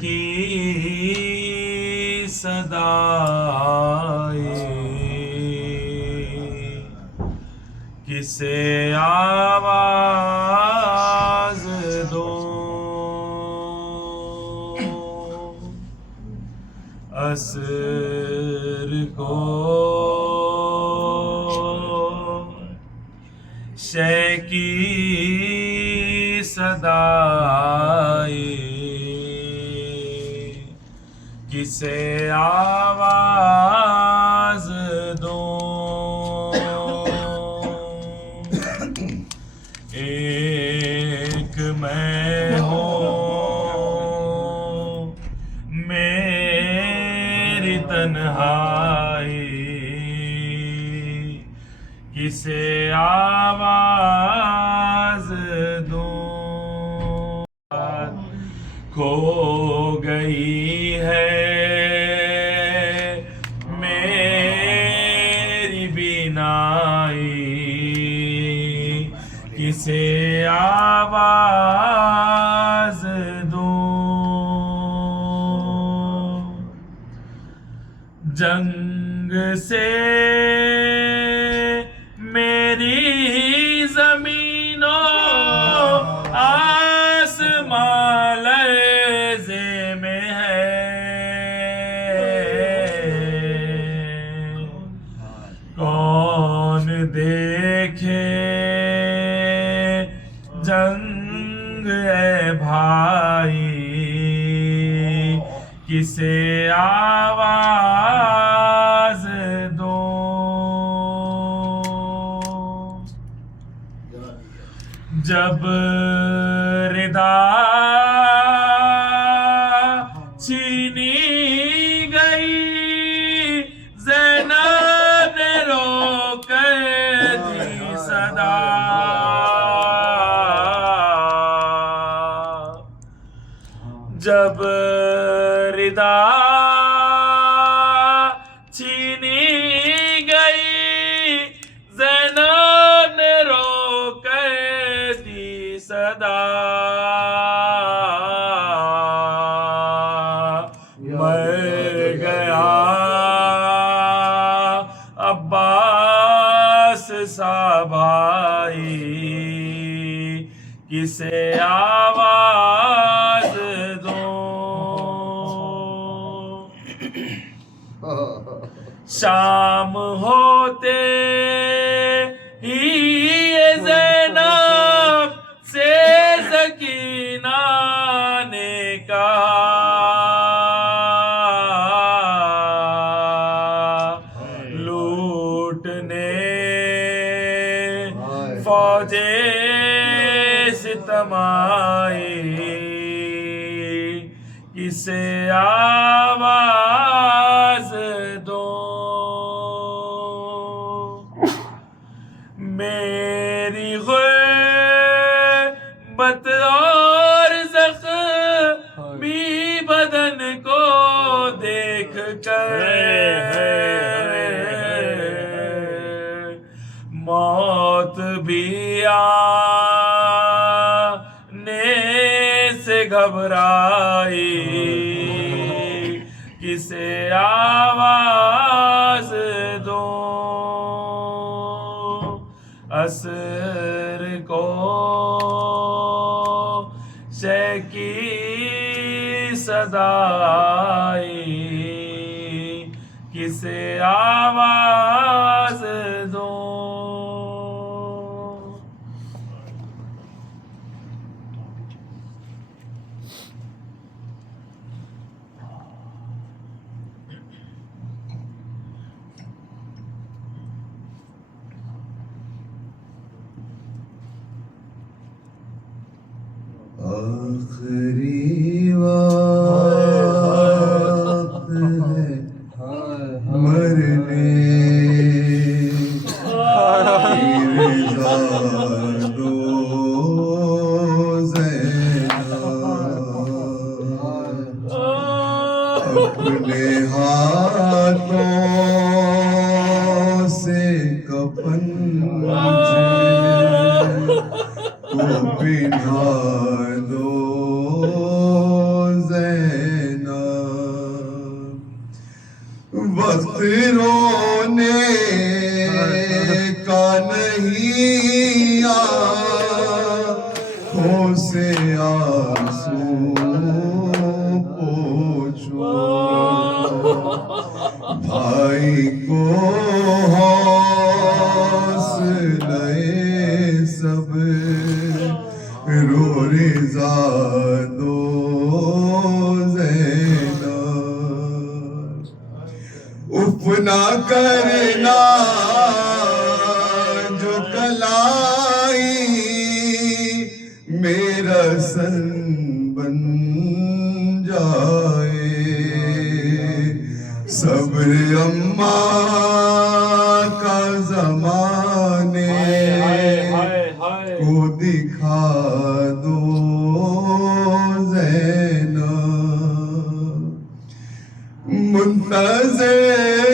की सदाई किसे आवाज दूं असर को की सदाई किसे आवाज दूं एक मैं हूँ मेरी तन्हाई किसे आवाज दूं खो गई है मेरी बीनाई किसे आवाज दूं जंग से मेरी जमीनों आसमां लर्ज़े में है कौन देखे जंग ए भाई किसे आवाज दूं जब रिदा छीनी गई ज़ैनब ने रोकर दी सदा जब रिदा छीनी गई ज़ैनब ने रोकर दी सदा मर गया अब्बास सा भाई किसे आवाज शाम होते ही ये ज़ैनब से सकीना ने कहा लूटने फौजे सितमाई किसे आवाज मेरी गुर्बत और ज़ख्मी बदन को देख कर मौत भी आने से घबराई किसे आवाज दूं असर को की सदाई किसे आवाज दूं आखिरी वक्त है मरने अपने हाथों से कफन मुझे को पिन्हा दो ज़ैनब आंसू पोछो भाई को हौसले सब रो रिजा दो ज़ैनब उफ ना करना जो कलाई मेरा सन बन जाए सब्र अम्मा का ज़माने को दिखा दो ज़ैनब मुंतज़िर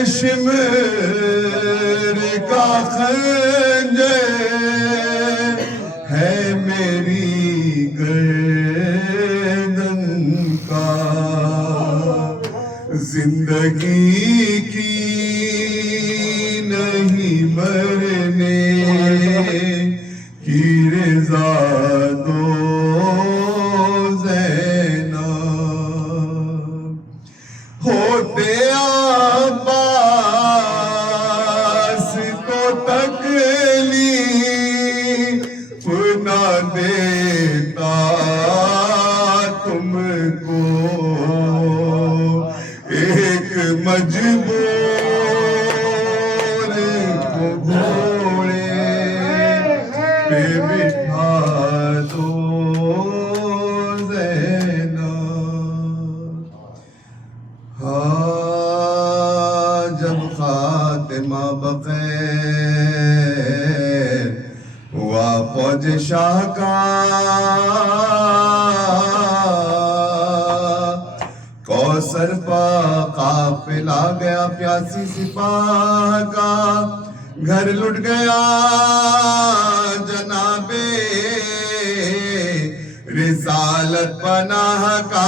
शिमर का खंजर है मेरी गर्दन का जिंदगी की नहीं मरने की रज़ा दो ज़ैनब होते अब्बास तो तकलीफ ना देता तुमको एक मजबूर को घोड़े पे बिठा दो ज़ैनब हाँ जब खातिमा बग़ैर हुआ फौज शाह का कौसर पर काफिला गया प्यासी सिपाह का घर लुट गया जनाबे रिसालत पनाह का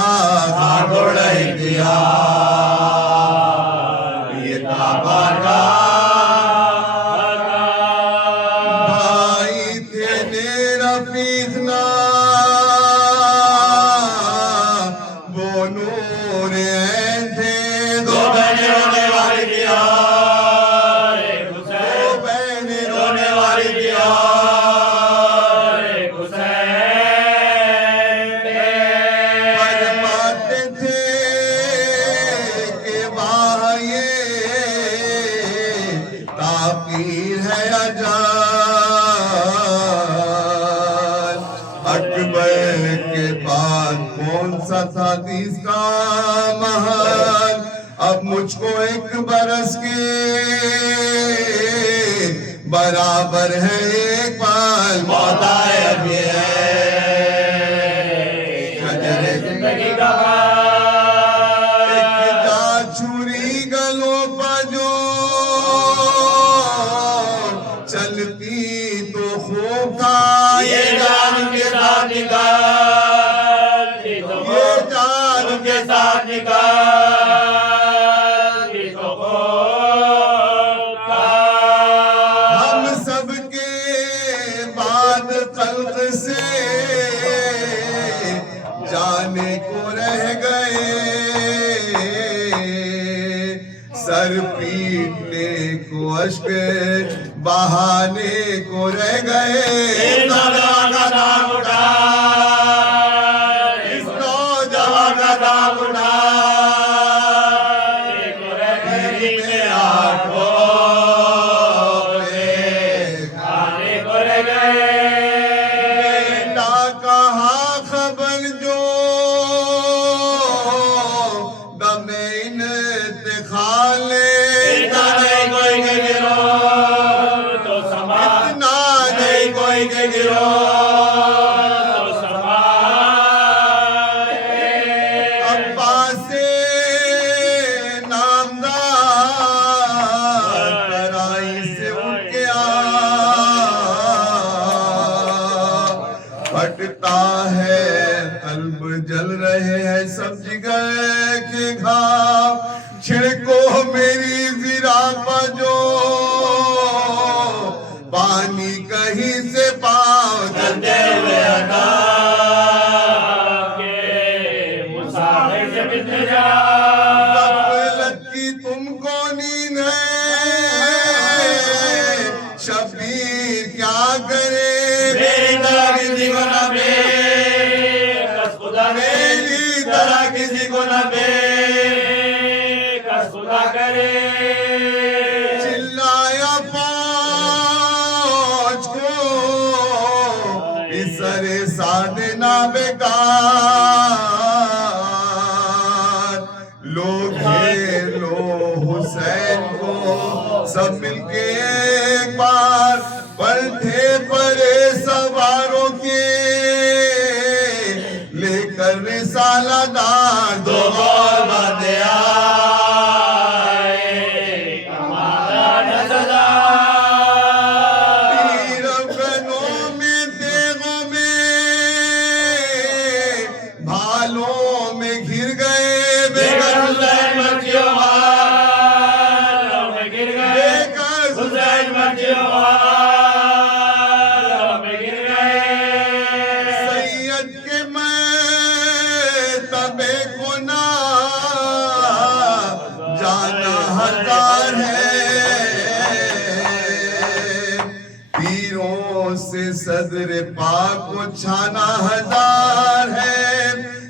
घोड़े दिया ये ताबा का भाई थे मेरा पीसना वो नूर थे दो बहने रोने वाली दिया दो बहने रोने वाली दिया फरमाते थे कि वाह ये ताकीर है अजान अकबर के बाद कौन सा था इसका महान अब मुझको एक बरस के बराबर है एक पल मौत आए अब ये है खजरे जिंदगी का एक जा छुरी गलों पर जो चलती तो खूब था ये जान के साथ निकाल ये जान के साथ निकाल हम सबके बाद खल्क से जाने को रह गए सर पीटने को अश्क बहाने को रह गए नौजवान का दाम उठा इस नौजवान का दाम उठा में आठों खाने को रह गए बेटा कहा खबर जो दमे इंतखाले कोई के गिरो तो इतना नहीं कोई के गिरो अब्बासे नामदार तराई से उठ के आ फटता है कल्ब जल रहे हैं सब जिगर के घाव छिड़को मेरी ज़िरा पर जो पानी कहीं से पाँव चलते हुए हटा खुदा मेरी तरह किसी को न बेकस खुदा करे। चिल्लाया फौज को इसरे साधना बेकार, लोग घेर लो हुसैन को सब मिलके एक बार, पलटे परे सवारों के लेकर रिसालादार दो और बातें आए कमाना न सजा। तीर अफगानों में तेगों में भालों में घिर गए बेगर हुसैन मर्जियों वालों में गिर गए, बेगर हुसैन मर्जियों वालों में गिर गए। सैयद के तबे को ना जाना हजार है, तीरों से सदर पाक को छाना हजार है।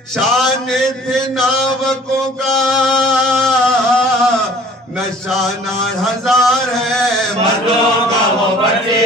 शान थे नावकों का नशाना हजार है, मर्दों का वो बचे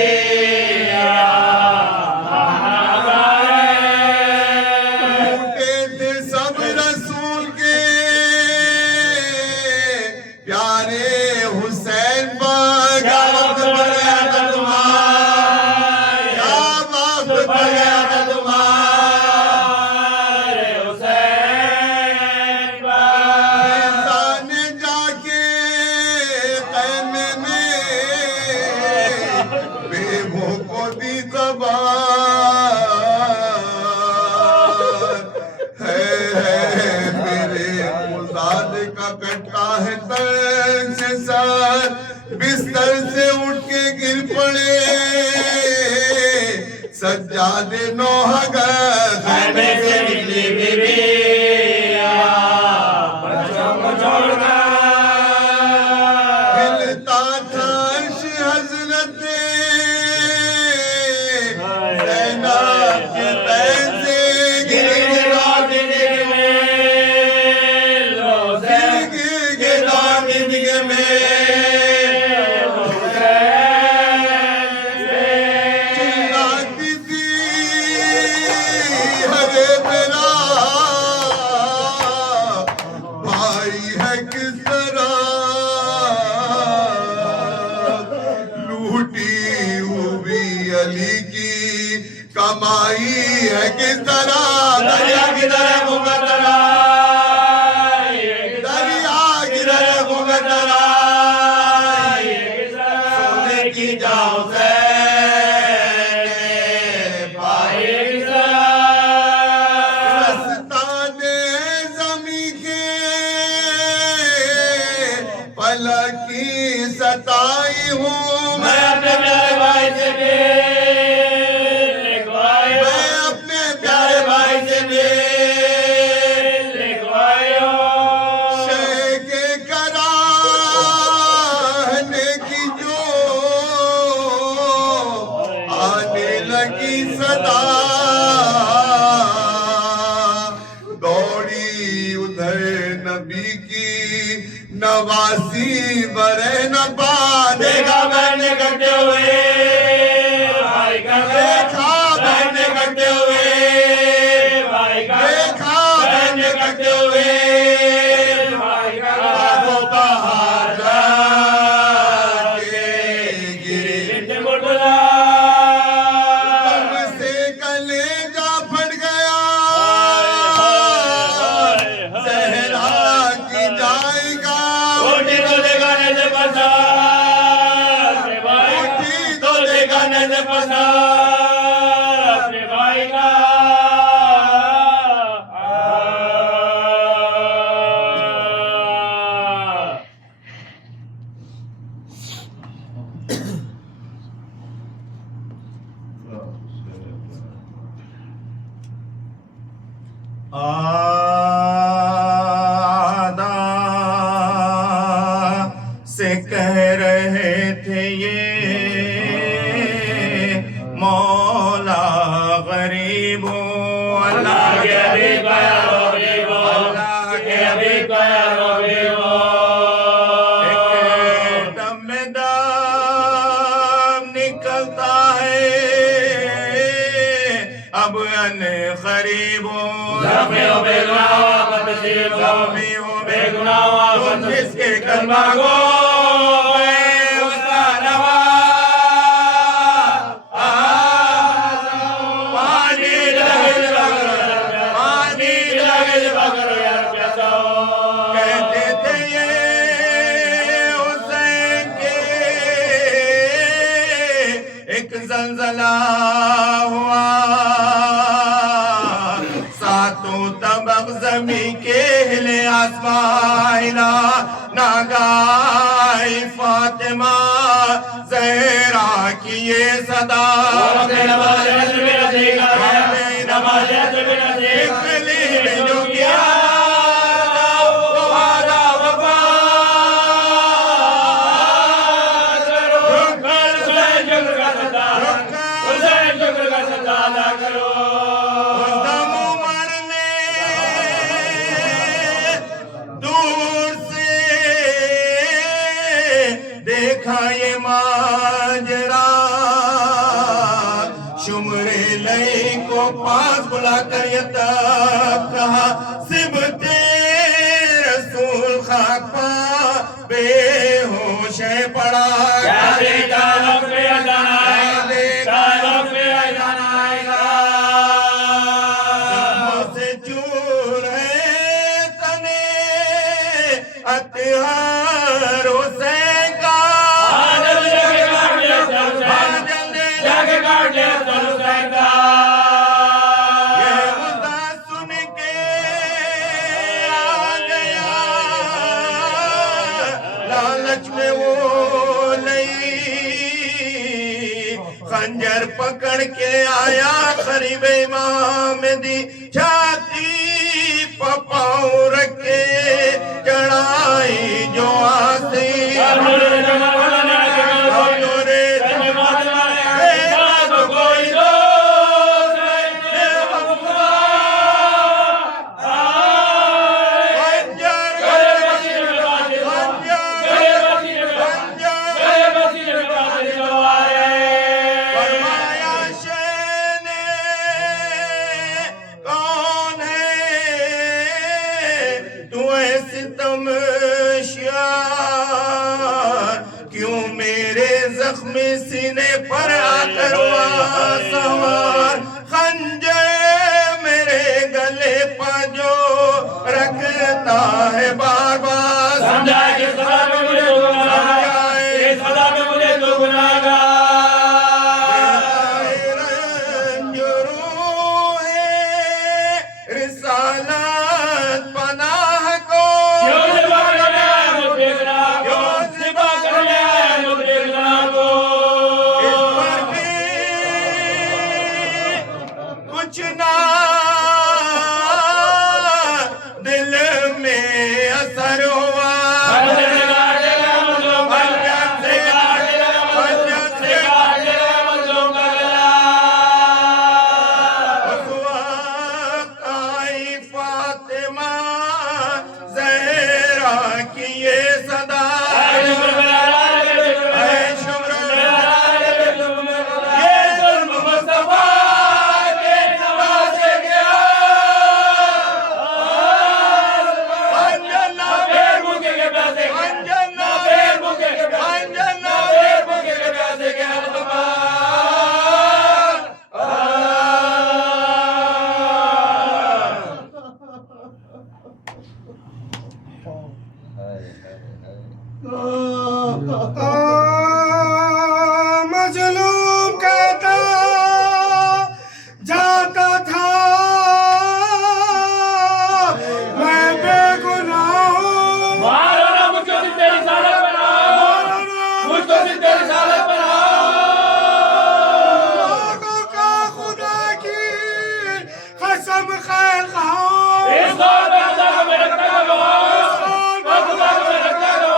बिस्तर से उठ के गिर पड़े सज्जादे नौहगर, खैमे से निकली बीबी बच्चों को छोड़कर। हिलता था अर्श हज़रत ज़ैनब के पैर से, गिर गिर और जिंदगी में जिंदगी में कमाई है किस तरह, दरिया की तरह मुकद्दरा, दरिया की तरह मुकद्दरा, सोने की जाओ से पाए रस्ताने ज़मीं के पलक की सताई हूँ मैं अपने प्यारे भाई से सदा दौड़ी उधर नबी की नवासी बरे न पा, देखा मैंने कटे हुए भाई का, देखा मैंने कटे हुए भाई का, देखा मैंने कटे हुए भाई का, वो बाहर जाके गिरे मुर्दा अपने भाई का। आदा से कह रहे थे ये मौला गरीबों अल्लाह के हो बेगुनाह वापस नसीब हो जख्मी हो बेगुनाह वापस तुम जिसके कलमा को उसका नवा पानी लगे कहते थे ये हुसैन के एक जलजला हुआ सातों तबक जमी के हिले आसमां हिला नागाई फातिमा ज़हरा की ये सदा जो किया वो वादा वफा देखा ये माजरा शुमरे लई को पास बुला कर ये तब कहा सिबते रसूल खाक पा बेहोश है पड़ा से चूर है तने अतिहार हुसैन का ये खुदा सुन के आ गया लालच में वो नहीं खंजर पकड़ के आया करीब इमाम दी छाती पपाऊ रखे चढ़ाई जो आसी क्यों मेरे जख्मी सीने पर आकर सवार खंजर मेरे गले पर जो रखता है बार बार समझाए कि सदा में मुझे तो गुनाहगार रिसालत पनाह को कुछ ना दिल में असर हुआ आई फातिमा ज़हरा की ये सदा मजलूम कहता जाता था मैं बेगुनाह हूँ मारो ना मुझको भी तेरी सालत बनाओ मुझको भी तेरी सालत बनाओ लोगों का खुदा की कसम खैर खाओ इस दौर में खुदा को मेरे रखता करो खुदा को मेरे रखता करो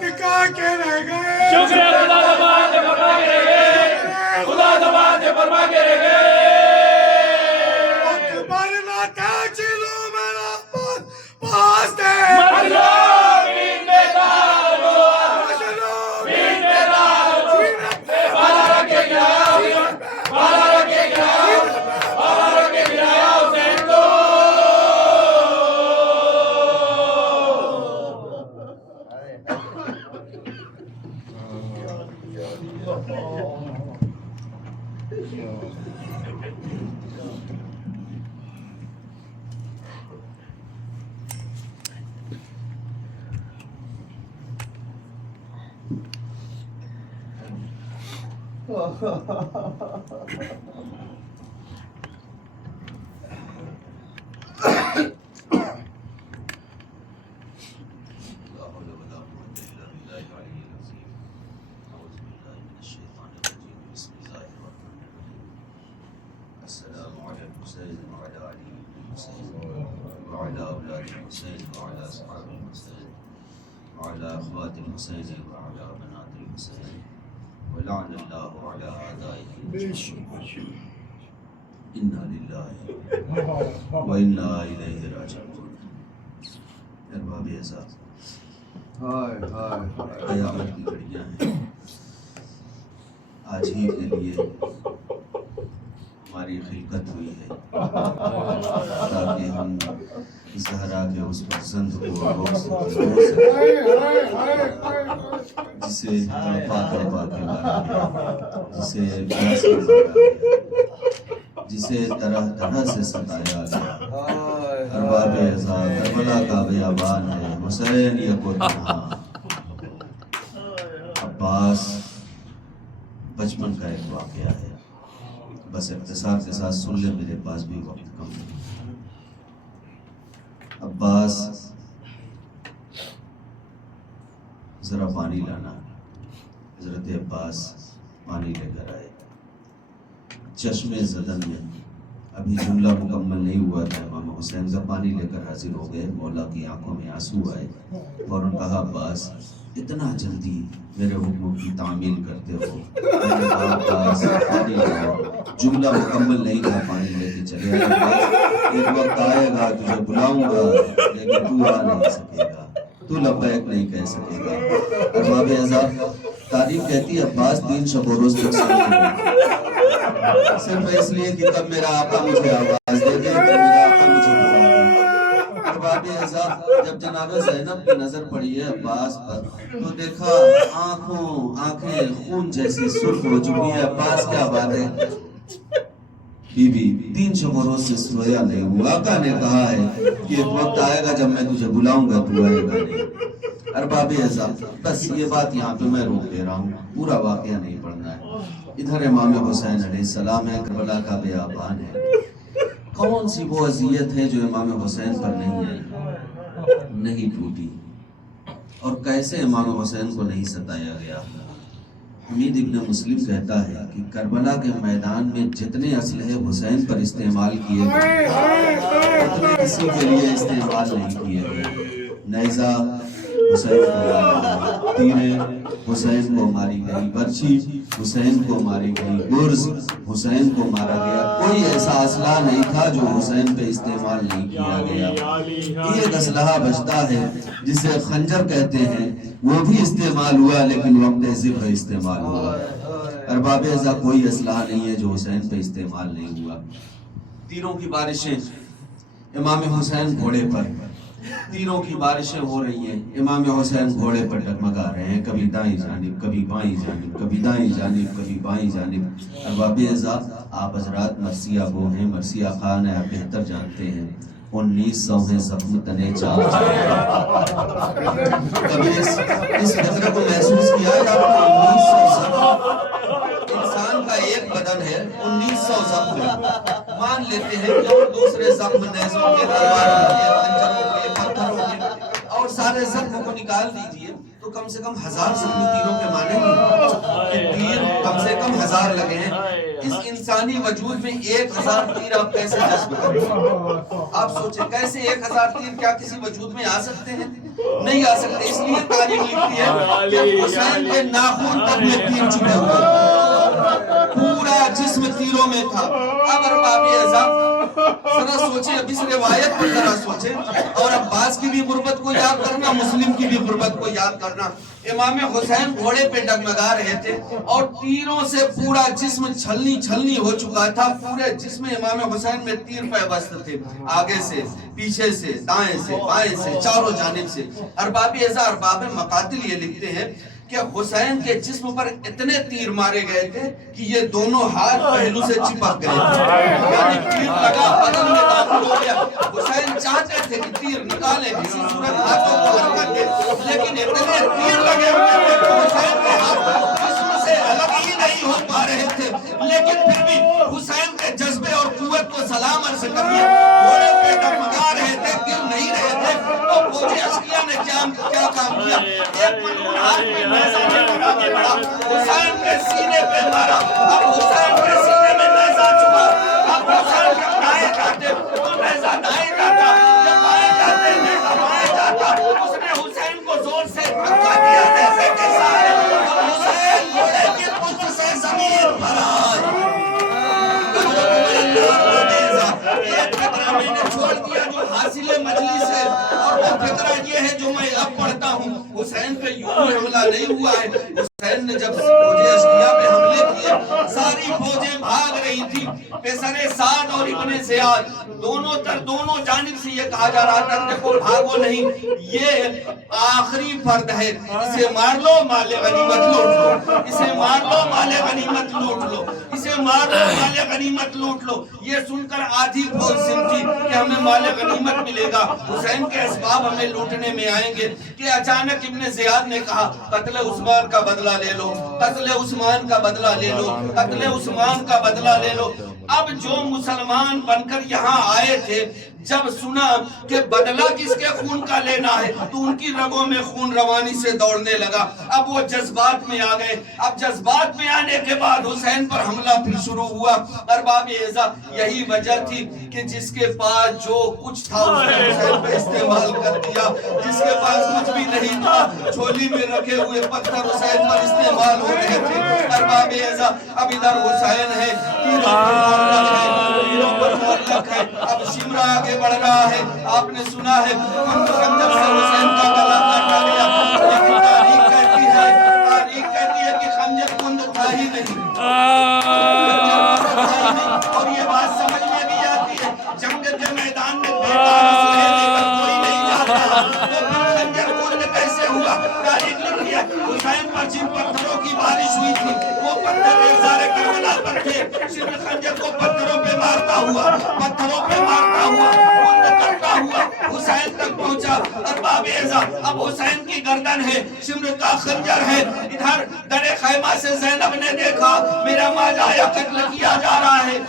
टिका के रह गए। शुक्र है खुदा दबाते फरमा के रह गए, खुदा दबाते फरमा के रह गए। अकबर ना था चिलो मेरा पास दे मजलो बीन बेदारो बीन बेदारो बाला रखे गिराया बाला रखे गिराया बाला रखे गिराया हुसैन को। इन्ना लिल्लाहि व इन्ना इलैहि राजिऊन। अरबाब एज़ाज़, क़यामत की घड़ियाँ हैं। आज ही के लिए हमारी खिलकत हुई है ताकि हम ज़हरा के उस पसंद को रोक सकें जिसे पाके जिसे जिसे तरह तरह से सताया गया। अरबाब एज़ाज़, करबला का बियाबान है, हुसैन ये को तन्हा। अब्बास बचपन का एक वाक़या है, बस इख्तिसार के साथ सुन ले, मेरे पास भी वक्त कम है। अब्बास, जरा पानी लाना। हज़रत अब्बास पानी लेकर आए। चश्मे ज़दन में अभी जुमला मुकम्मल नहीं हुआ था, इमाम हुसैन का पानी लेकर हाजिर हो गए। मौला की आंखों में आंसू आए। फौरन कहा, अब्बास इतना जल्दी मेरे हुक्म की तामील करते हो? मैंने कहा, अब्बास पानी लाओ। जुमला मुकम्मल नहीं था, पानी लेके चले आए। एक वक्त आएगा तुझे बुलाऊंगा, लेकिन तू आ नहीं सकेगा, तू लब्बैक नहीं कह सकेगा। अरबाब एज़ाज़, तारीफ कहती है अब्बास 3 शब और रोज़ तक सिर्फ इसलिए कि तब मेरा आका मुझे आवाज दे दे, मेरा आका मुझे बुला दे। अरबाब एज़ाज़, जब जनाबे ज़ैनब की नजर पड़ी है अब्बास पर, तो देखा आंखें खून जैसी सुर्ख हो चुकी है। अब्बास क्या बात है? बीबी 3 शब और रोज़ से सोया नहीं हुआ। आका ने कहा है कि एक वक्त आएगा जब मैं तुझे बुलाऊंगा, तू आएगा नहीं। अरबाब एज़ाज़, बस ये बात यहाँ पे मैं रोक दे रहा हूँ, पूरा वाक़या नहीं पढ़ना है। इधर इमाम हुसैन अलैहिस्सलाम है, करबला का बियाबान है। कौन सी वो अज़ियत है जो इमाम हुसैन पर नहीं आई, नहीं टूटी? और कैसे इमाम हुसैन को नहीं सताया गया? हमीद इब्न मुस्लिम कहता है कि करबला के मैदान में जितने असलहे हुसैन पर इस्तेमाल किए गए, उतने किसी के लिए इस्तेमाल नहीं किए गए। नेज़ा हुसैन को तीरे हुसैन को मारी गई, बर्छी हुसैन को मारी गई, गुर्ज हुसैन को मारा गया। कोई ऐसा असला नहीं था जो हुसैन पे इस्तेमाल नहीं किया गया। एक असलहा बचता है जिसे खंजर कहते हैं, वो भी इस्तेमाल हुआ, लेकिन वक्त ज़िब्र इस्तेमाल हुआ। अरबाब एज़ाज़, कोई असलहा नहीं है जो हुसैन पे इस्तेमाल नहीं हुआ। तीरों की बारिशें इमाम हुसैन घोड़े पर, तीरों की बारिशें हो रही हैं। इमाम हुसैन घोड़े पर डगमगा रहे हैं, कभी दाईं जानिब, कभी बाईं जानिब, कभी दाईं जानिब, कभी बाईं जानिब। अरबाब एज़ाज़, आप हज़रात मरसिया गो हैं, मरसिया खान है, आप बेहतर जानते हैं। 1900 है जख्म तने चार। कभी इस खतरे को महसूस किया है आपने? 1900 जख्म, इंसान का एक बदन है, 1900 जख्म। मान लेते हैं कि और दूसरे जख्म नेज़ों के, तलवारों के, खंजरों के, पत्थरों के, और सारे जख्मों को निकाल दीजिए तो कम से कम 1000 जख्म तीरों के माने कि तीर कम से कम 1000 लगे हैं। इस इंसानी वजूद में 1000 तीर आप कैसे जज्ब करें? आप सोचें, कैसे 1000 तीर क्या किसी वजूद में आ सकते हैं? नहीं आ सकते। इसलिए तारीख लिखती है कि हुसैन के नाखून तक में तीर चुभे हुए, पूरा जिस्म तीरों में था। अब अरबाब एज़ा जरा सोचे, अब इस रिवायत पर जरा सोचे, और अब्बास की भी गुर्बत को याद करना, मुस्लिम की भी गुर्बत को याद करना। इमाम हुसैन घोड़े पे डगमगा रहे थे और तीरों से पूरा जिस्म छलनी छलनी हो चुका था। पूरे जिस्म इमाम हुसैन में तीर पैबस्त थे, आगे से, पीछे से, दाएं से, बाएं से, चारों जानिब से। अरबाब एज़ा, अरबाब मकातिल ये लिखते हैं कि हुसैन के जिस्म पर इतने तीर मारे गए थे कि ये दोनों हाथ पहलू से चिपक गए थे, यानी तीर लगा बदन में दाखिल हो गया। हुसैन चाहते थे कि तीर निकाले, किसी सूरत हाथों को हरकत दे, लेकिन इतने तीर लगे हुए थे कि हुसैन के हाथ जिस्म से अलग ही नहीं हो पा रहे थे। लेकिन फिर भी हुसैन के जज्बे और कुव्वत को सलाम अर्ज़ करिए, घोड़े पे डगमगा रहे थे, गिर नहीं रहे थे। तो फौजी अश्किया ने क्या काम किया, एक मलून हाथ में नेज़ा लेकर आगे बढ़ा, हुसैन के सीने पे मारा। अब हुसैन के सीने में नेज़ा चुभा, अब हुसैन जब दाएं जाते तो नेज़ा दाएं जाता, जब बाएं जाते नेज़ा बाएं जाता। उसने हुसैन को जोर से धक्का दिया नेज़े के साथ, अब हुसैन घोड़े की पुष्ट से जमीन पर आए। एक फिक्रा मैंने छोड़ दिया जो हासिल मजलिस है, और वो फिक्रा ये है जो मैं अब पढ़ता हूँ। हुसैन पे यूं ही हमला नहीं हुआ है। हुसैन ने जब फौजे अश्किया पे हमले किए, सारी फौजें भाग रही थी। पेसरे साद और इब्ने ज़ियाद दोनों जानिब से ये कहा जा रहा था, देखो भागो नहीं, ये आखिरी फर्द है, इसे मार लो, माले गनीमत लूट लो, इसे मार लो, माले गनीमत लूट लो, इसे मार लो, माले गनीमत लूट लो। ये सुनकर आधी फौज सिमटी कि हमें माले गनीमत मिलेगा, हुसैन के असबाब हमें लूटने में आएंगे, कि अचानक इब्ने ज़ियाद ने कहा, कत्ल उस्मान का बदला ले लो, कत्ल उस्मान का बदला ले लो, कत्ल उस्मान का बदला ले लो। अब जो मुसलमान बनकर यहाँ आए थे, जब सुना कि बदला किसके खून का लेना है, तो उनकी रगों में खून रवानी से दौड़ने लगा। अब वो जज्बात में आ गए। अब जज्बात में आने के बाद हुसैन पर हमला फिर शुरू हुआ। अरबाब एज़ा, यही वजह थी कि जिसके पास जो कुछ था उसने हुसैन पे इस्तेमाल कर दिया, जिसके पास कुछ भी नहीं था, झोली में रखे हुए पत्थर हुसैन पर इस्तेमाल हो रहे थे। अरबाब एज़ा, अब इधर हुसैन है, तीरों पर मुअल्लक है। अब शिमरा आगे बढ़ रहा है। आपने सुना है खंजर से हुसैन का गला काटा गया, लेकिन तारीख कहती है कि खंजर कुंद था ही नहीं, और ये बात समझ में भी आती है। जंग के मैदान में कोई नहीं जाता, तो खंजर कुंद कैसे हुआ? तारीख लिखी है, हुसैन पर जिन पत्थरों की बारिश हुई थी, वो पत्थर सारे करबला पर थे। शिमर खंजर को पत्थरों पे मारता हुआ हुसैन तक पहुंचा। अरबाब एज़ा, अब हुसैन की गर्दन है, शिमर का खंजर है। इधर दरे खैमा से ज़ैनब ने देखा मेरा माजाया कत्ल किया जा रहा है।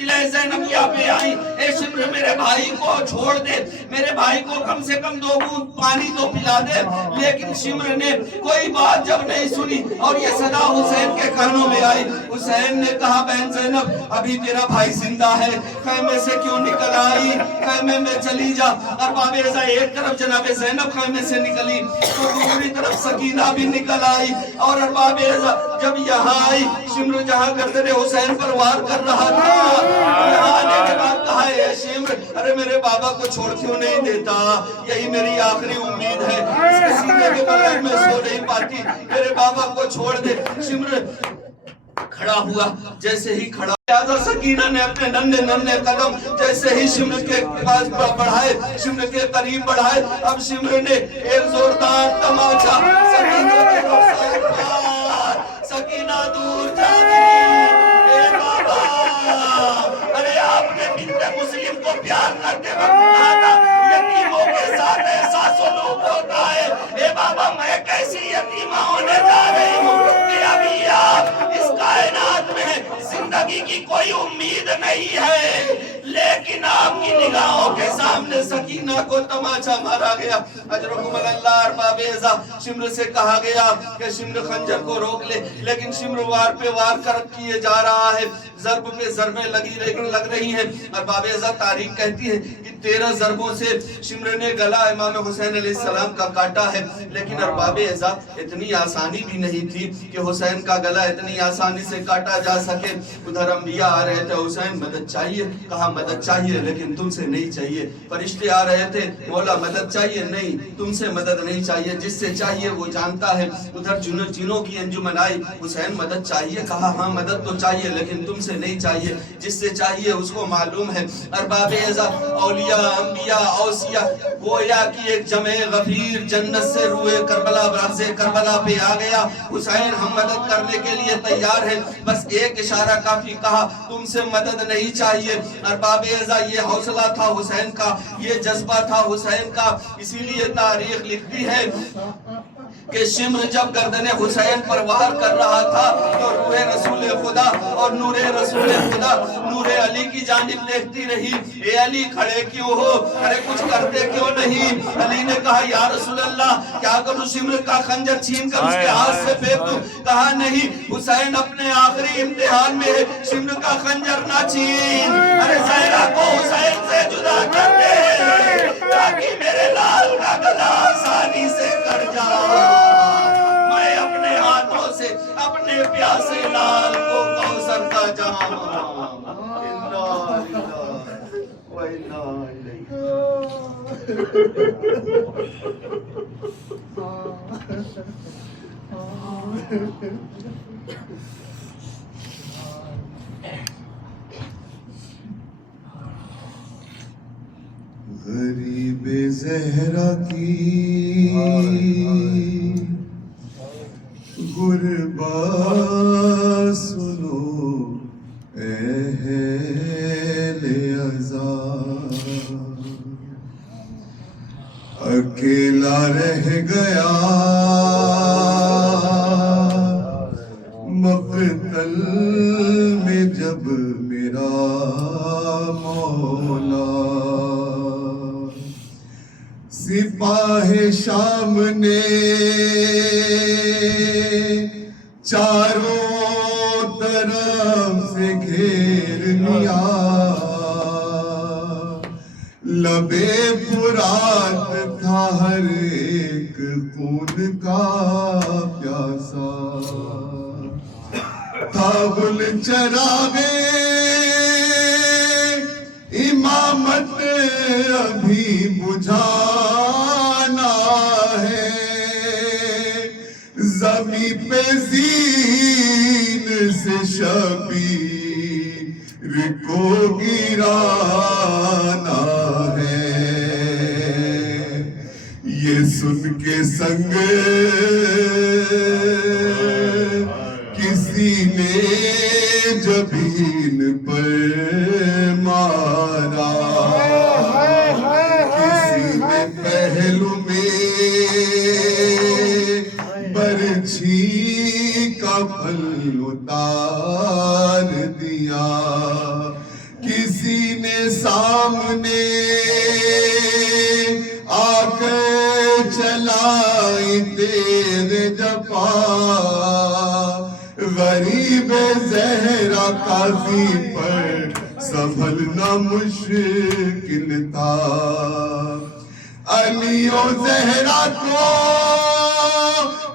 ज़ैनबिया पे आई, ए शिमर मेरे भाई को छोड़ दे, मेरे भाई को कम से कम 2 बूंद पानी तो पिला दे। लेकिन शिमर ने कोई बात जब नहीं सुनी और ये सदा हुसैन के कानों में आई। हुसैन ने कहा, बहन ज़ैनब, अभी तेरा भाई जिंदा है, खैमे से क्यों निकल आई? खैमे में चली जा। अरबाब एज़ा, एक तरफ जनाब ज़ैनब खैमे से निकली तो दूसरी तरफ सकीना भी निकल आई। और अरबाब एज़ा जब यहाँ आई, शिमर जहाँ गर्दन हुसैन पर वार कर रहा था, यहाँ आने के बाद कहा, है शिमर, अरे मेरे बाबा को छोड़ क्यों नहीं देता? यही मेरी आखिरी उम्मीद है, इसके सीने के बगैर मैं सो नहीं पाती, मेरे बाबा को छोड़ दे। शिमर खड़ा हुआ, जैसे ही खड़ा सकीना ने अपने नन्हे नन्हे कदम जैसे ही शिमर के पास बढ़ाए, शिमर के करीब बढ़ाए, अब शिमर ने एक जोरदार तमाचा सकीना दूर जाती। अरे आपने बिन्ते मुस्लिम को प्यार करते वक्त कहा था, यतीमों के साथ ऐसा सलूक होता है। ए बाबा, मैं कैसी यतीमा होने जा रही हूँ कि अभी आप इस कायनात में जिंदगी की कोई उम्मीद नहीं है, लेकिन आपकी निगाहों के सामने सकीना को तमाचा मारा गया। अजरकुमुल अल्लाह अरबाबेजा, शिम्र से कहा गया कि शिम्र खंजर को रोक ले, लेकिन शिम्र वार पे वार कर किए जा रहा है, जरब पे जरबे लग रही हैं। अरबाबेजा तारीख कहती है कि 13 जरबों से शिम्र ने गला इमाम हुसैन अलैहिस्सलाम का काटा है। लेकिन अरबाबेजा इतनी आसानी भी नहीं थी कि हुसैन का गला इतनी आसानी से काटा जा सके। उधर अंबिया आ रहे थे, हुसैन मदद चाहिए, कहा मदद चाहिए लेकिन तुमसे नहीं चाहिए। फरिश्ते आ रहे थे, मौला मदद चाहिए, नहीं तुमसे मदद नहीं चाहिए, जिससे चाहिए वो जानता है। उधर जिनों की अंजुमन आई, हुसैन मदद चाहिए, कहा हाँ मदद तो चाहिए लेकिन तुमसे नहीं चाहिए, जिससे चाहिए उसको मालूम है। अरबाबेजा, औलिया, अंबिया, औसिया, गोया की एक जमे गफीर जन्नत से रूए करबला पे आ गया। हुसैन हम मदद करने के लिए तैयार हैं, बस एक इशारा काफी, कहा तुमसे मदद नहीं चाहिए। अरबाबेजा, ये हौसला था हुसैन का, ये जज्बा था हुसैन का। इसीलिए तारीख लिखती है कि शिम्र जब गर्दने हुसैन पर वार कर रहा था तो रूहे रसूल खुदा और नूरे रसूल खुदा नूरे अली की जानिब देखती रही। ए अली खड़े क्यों हो, अरे कुछ करते क्यों नहीं? अली ने कहा या रसूल अल्लाह, क्या करूं, शिम्र का खंजर छीन कर उसके हाथ से फेंक दूं? कहा नहीं, हुसैन अपने आखिरी इम्तिहान में है, शिम्र का खंजर ना छीन। अरे ज़हरा को हुसैन से जुदा कर दे ताकि मेरे लाल का गला आसानी से कट जाए। मैं अपने हाथों से अपने प्यासे लाल को कौसर का जाम। इन्ना लिल्लाहि व इन्ना इलैहि। गरीब ज़हरा की गुरबात सुनो अहले अज़ा, अकेला रह गया मक़तल में जब मेरा मौला। सिपाहे शाम ने चारों तरफ से घेर लिया, लबे फुरात था हर एक खून का प्यासा, था गुल चरागे इमामत अभी बुझाना है, जमी पे जीन से शबीर को गिराना है। ये सुन के संग किसी ने जबीन पर मारा, किसी ने पहलू में बरछी का फल उतार दिया, किसी ने सामने आकर चलाई तेरे जपा। गरीब ज़हरा काजी पर संभलना मुश्किल था, अली और ज़हरा को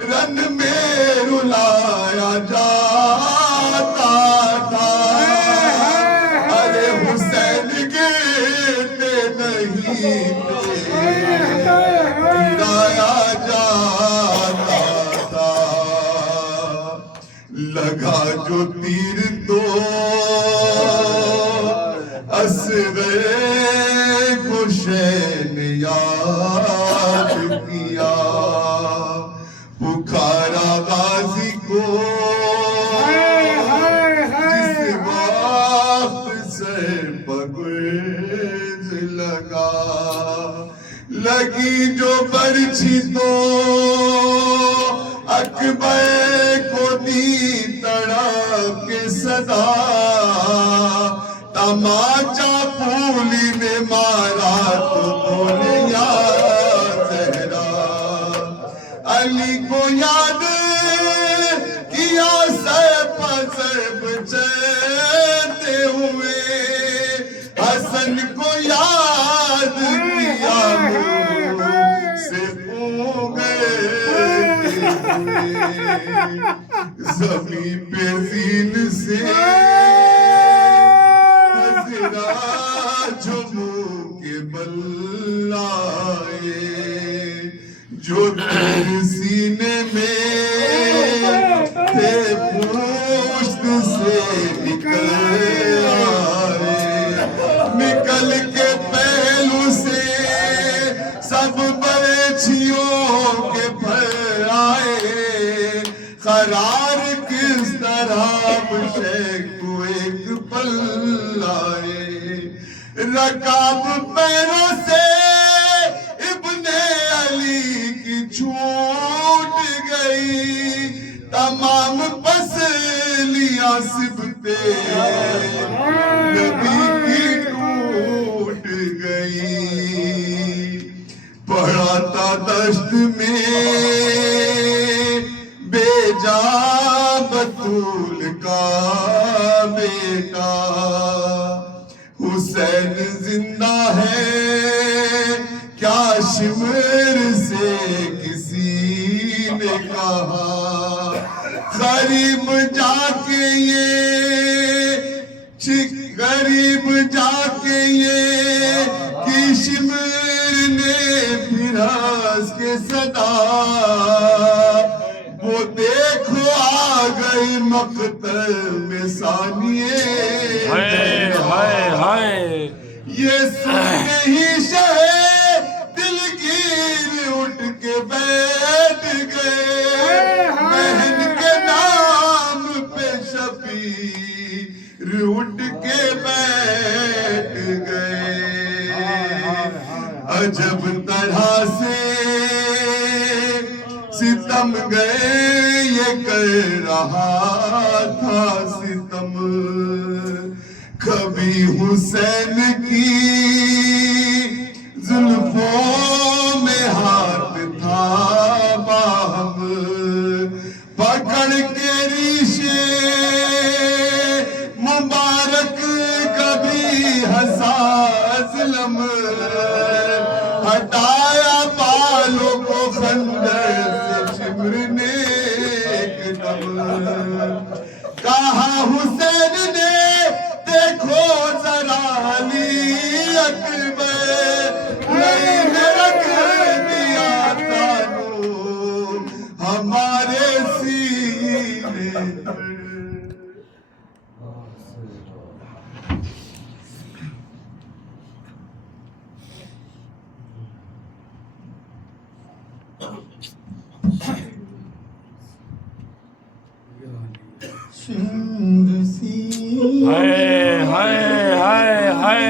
रन में रुलाया जाता था। अरे हुसैन गिरते नहीं गिराया जाता था, लगा जो तीर तो असरे हुसैन याद किया, पुकारा गाजी को जिस वक्त सर पगुर्ज लगा, लगी जो बरछी तो अकबर को दी तड़प के सदा, तमाचा फूली याद किया सब चलते हुए, हसन को याद किया से गए जमीन पे जीन से हजरा झुमू के बल्लाए, जो तेरे सीने में थे पुष्ट से निकल आए, निकल के पहलू से सब बरछियों के फल आए, करार किस तरह शेख को एक पल लाए, रकाब पैरों से इब्ने अली की छूट गई, तमाम पसलियां सिबते नबी की टूट गई, पड़ा था दश्त में बेजा बतूल का बेटा, हुसैन जिंदा है क्या शिमर से किसी ने कहा, गरीब जाके ये गरीब जाके ये कि शिमर ने फिर हंस के सदा, वो देखो आ गई मकतल में सानिए, हाय हाय ये सुनते ही शहे दिलगीर उठ के बैठ गए, बहन के नाम पे शबीर उठ के बैठ गए, अजब तरह से सितम गए ये कर रहा था सितम, कभी हुसैन की जुल्फों में हाथ था बाहम, पकड़ के रीशे मुबारक कभी हंसा असलम, हटाया बालों को खंजर से शिमर ने एकदम, कहा हुसैन ने देखो जरा अली अकबर, नहीं रख दिया तानू हमारे सीने पर। हाय हाय हाय हाय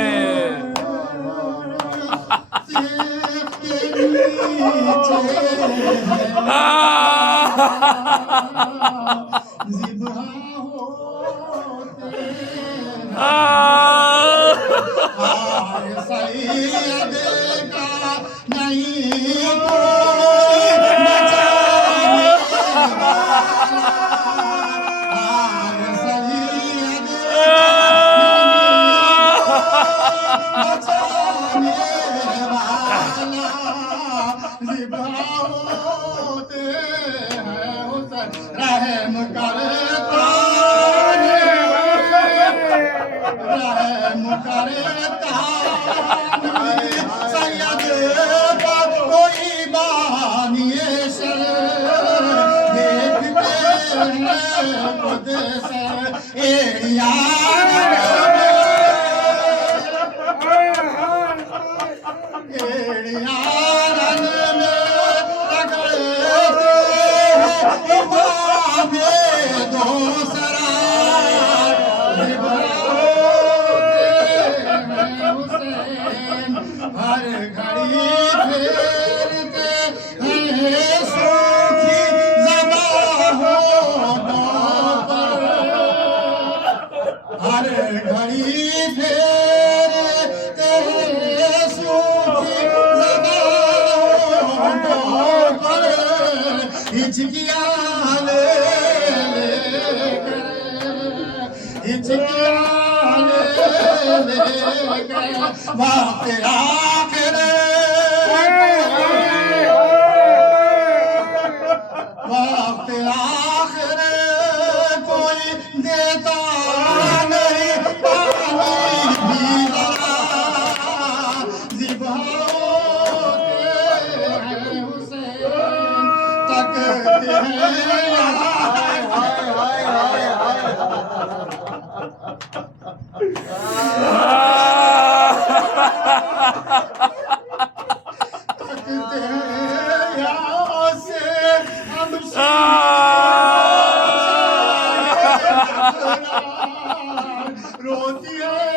रहम करता सैयद का कोई बानिए सर देखते खुद सर हर घड़ी फेरते हैं सूखी ज़बा हो पर, हर घड़ी फेरते हैं सूखी ज़बा हो पर, हिचकिया ले हिचकिया ले वक्त आखिर वक्त आखिर कोई देता नहीं पानी भी जरा जिबाओगे हैं हुसैन तकते हैं हाय हाय हाय हाय तकते हैं यहाँ से हम रोती है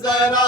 Zahra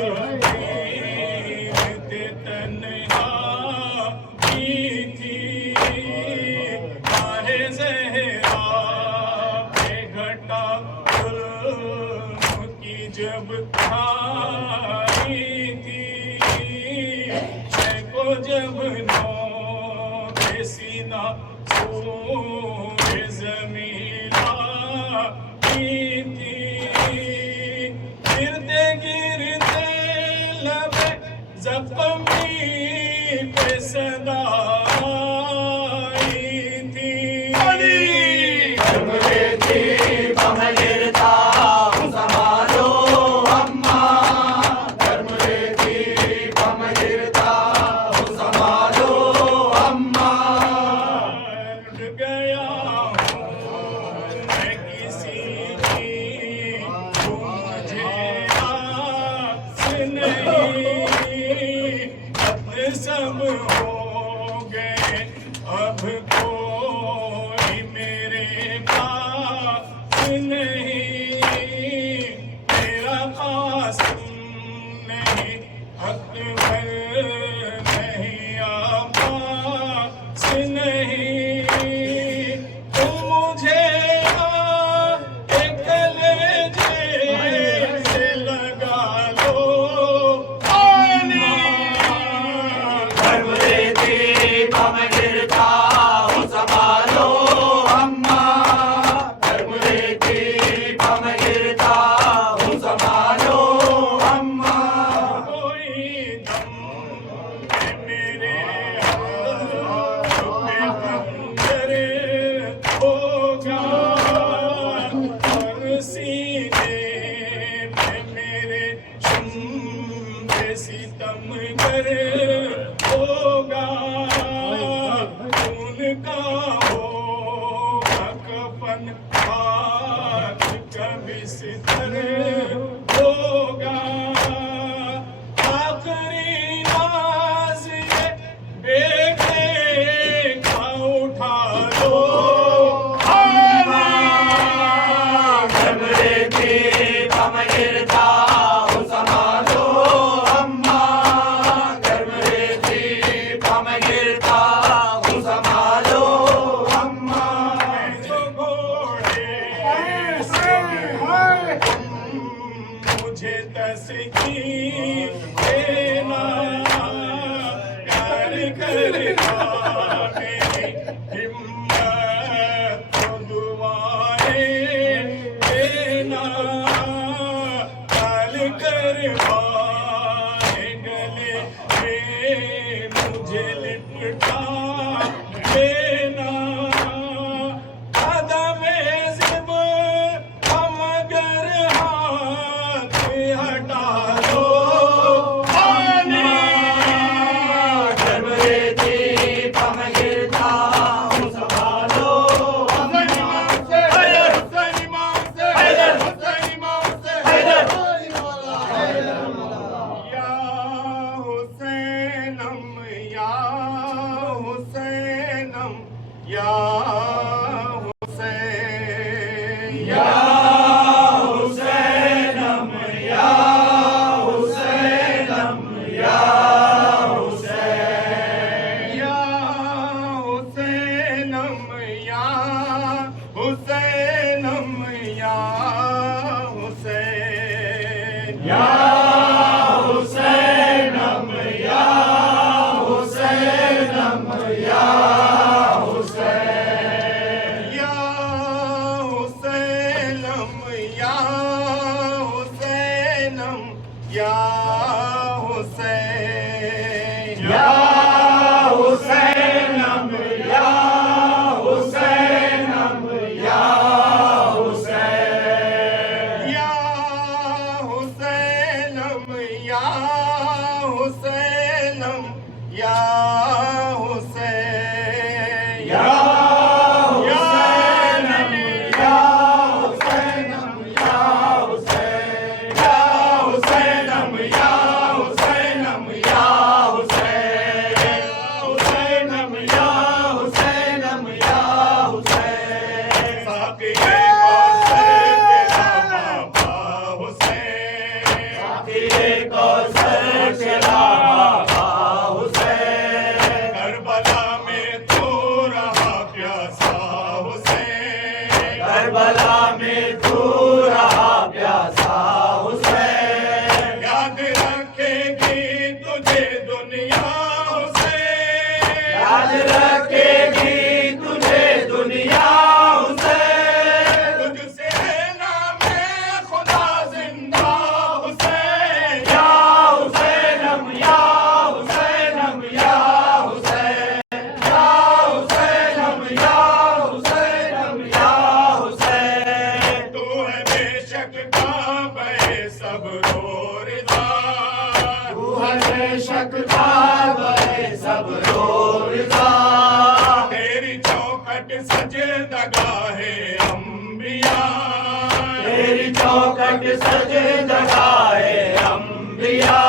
खाई थी को जब नो सीना सोए जमीला थी गिरते गिरते लबे जख्मी पे सदा थी सब हो गए अब कोई मेरे पास नहीं मेरा पास नहीं अकबर नहीं आबास नहीं तुम मुझे एक कलेजे से लगा लो सितम कर होगा उनका होगा कफन हाथ कभी सितर होगा आखिरी नाज ये बेटे का उठा लो मुझे तस्कीन देना प्यार करना मेरी हिम्मत को दुआएं देना काल करवाए गले में मुझे लिपटा देना कदमे ज़िब हम अगर हाथ हटा दो या हुसैन या हुसैनम या हुसैनम या हुसैन या हुसैनम या हुसैनम या हुसैन या हुसैनम या हुसैनम या या हुसैन या हुसैनम या हुसैनम या हुसैन या हुसैनम या हुसैनम या हुसैन या करबला में तू रहा प्यासा हुसैन बेशक था बड़े सब रोज़ा। तेरी चौखट सजदगाहे अंबिया, तेरी चौखट सजदगाहे अंबिया।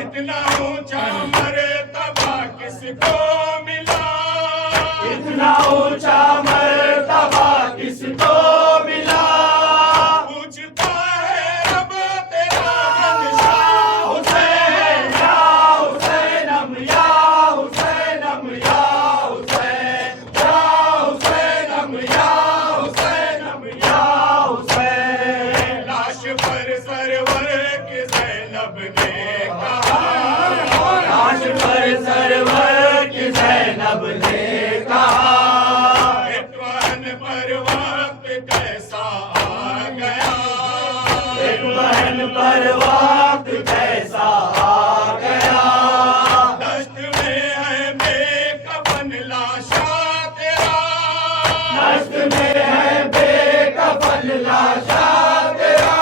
इतना ऊंचा मर्तबा किसको मिला, इतना ऊंचा मर्तबा किसको मिला। पूछता है रब तेरा शाह हुसैन, या हुसैनम या हुसैनम या हुसैन, या हुसैनम या हुसैनम या हुसैन। लाश पर सरवर के ज़ैनब ने कहा, लाश पर सरवर की ज़ैनब ने कहा। बहन पर वक्त कैसा आ गया, एक बहन पर वक्त कैसा आ गया। दस्त में है बेकफन लाशा तेरा, दस्त में है बेकफन लाशा तेरा।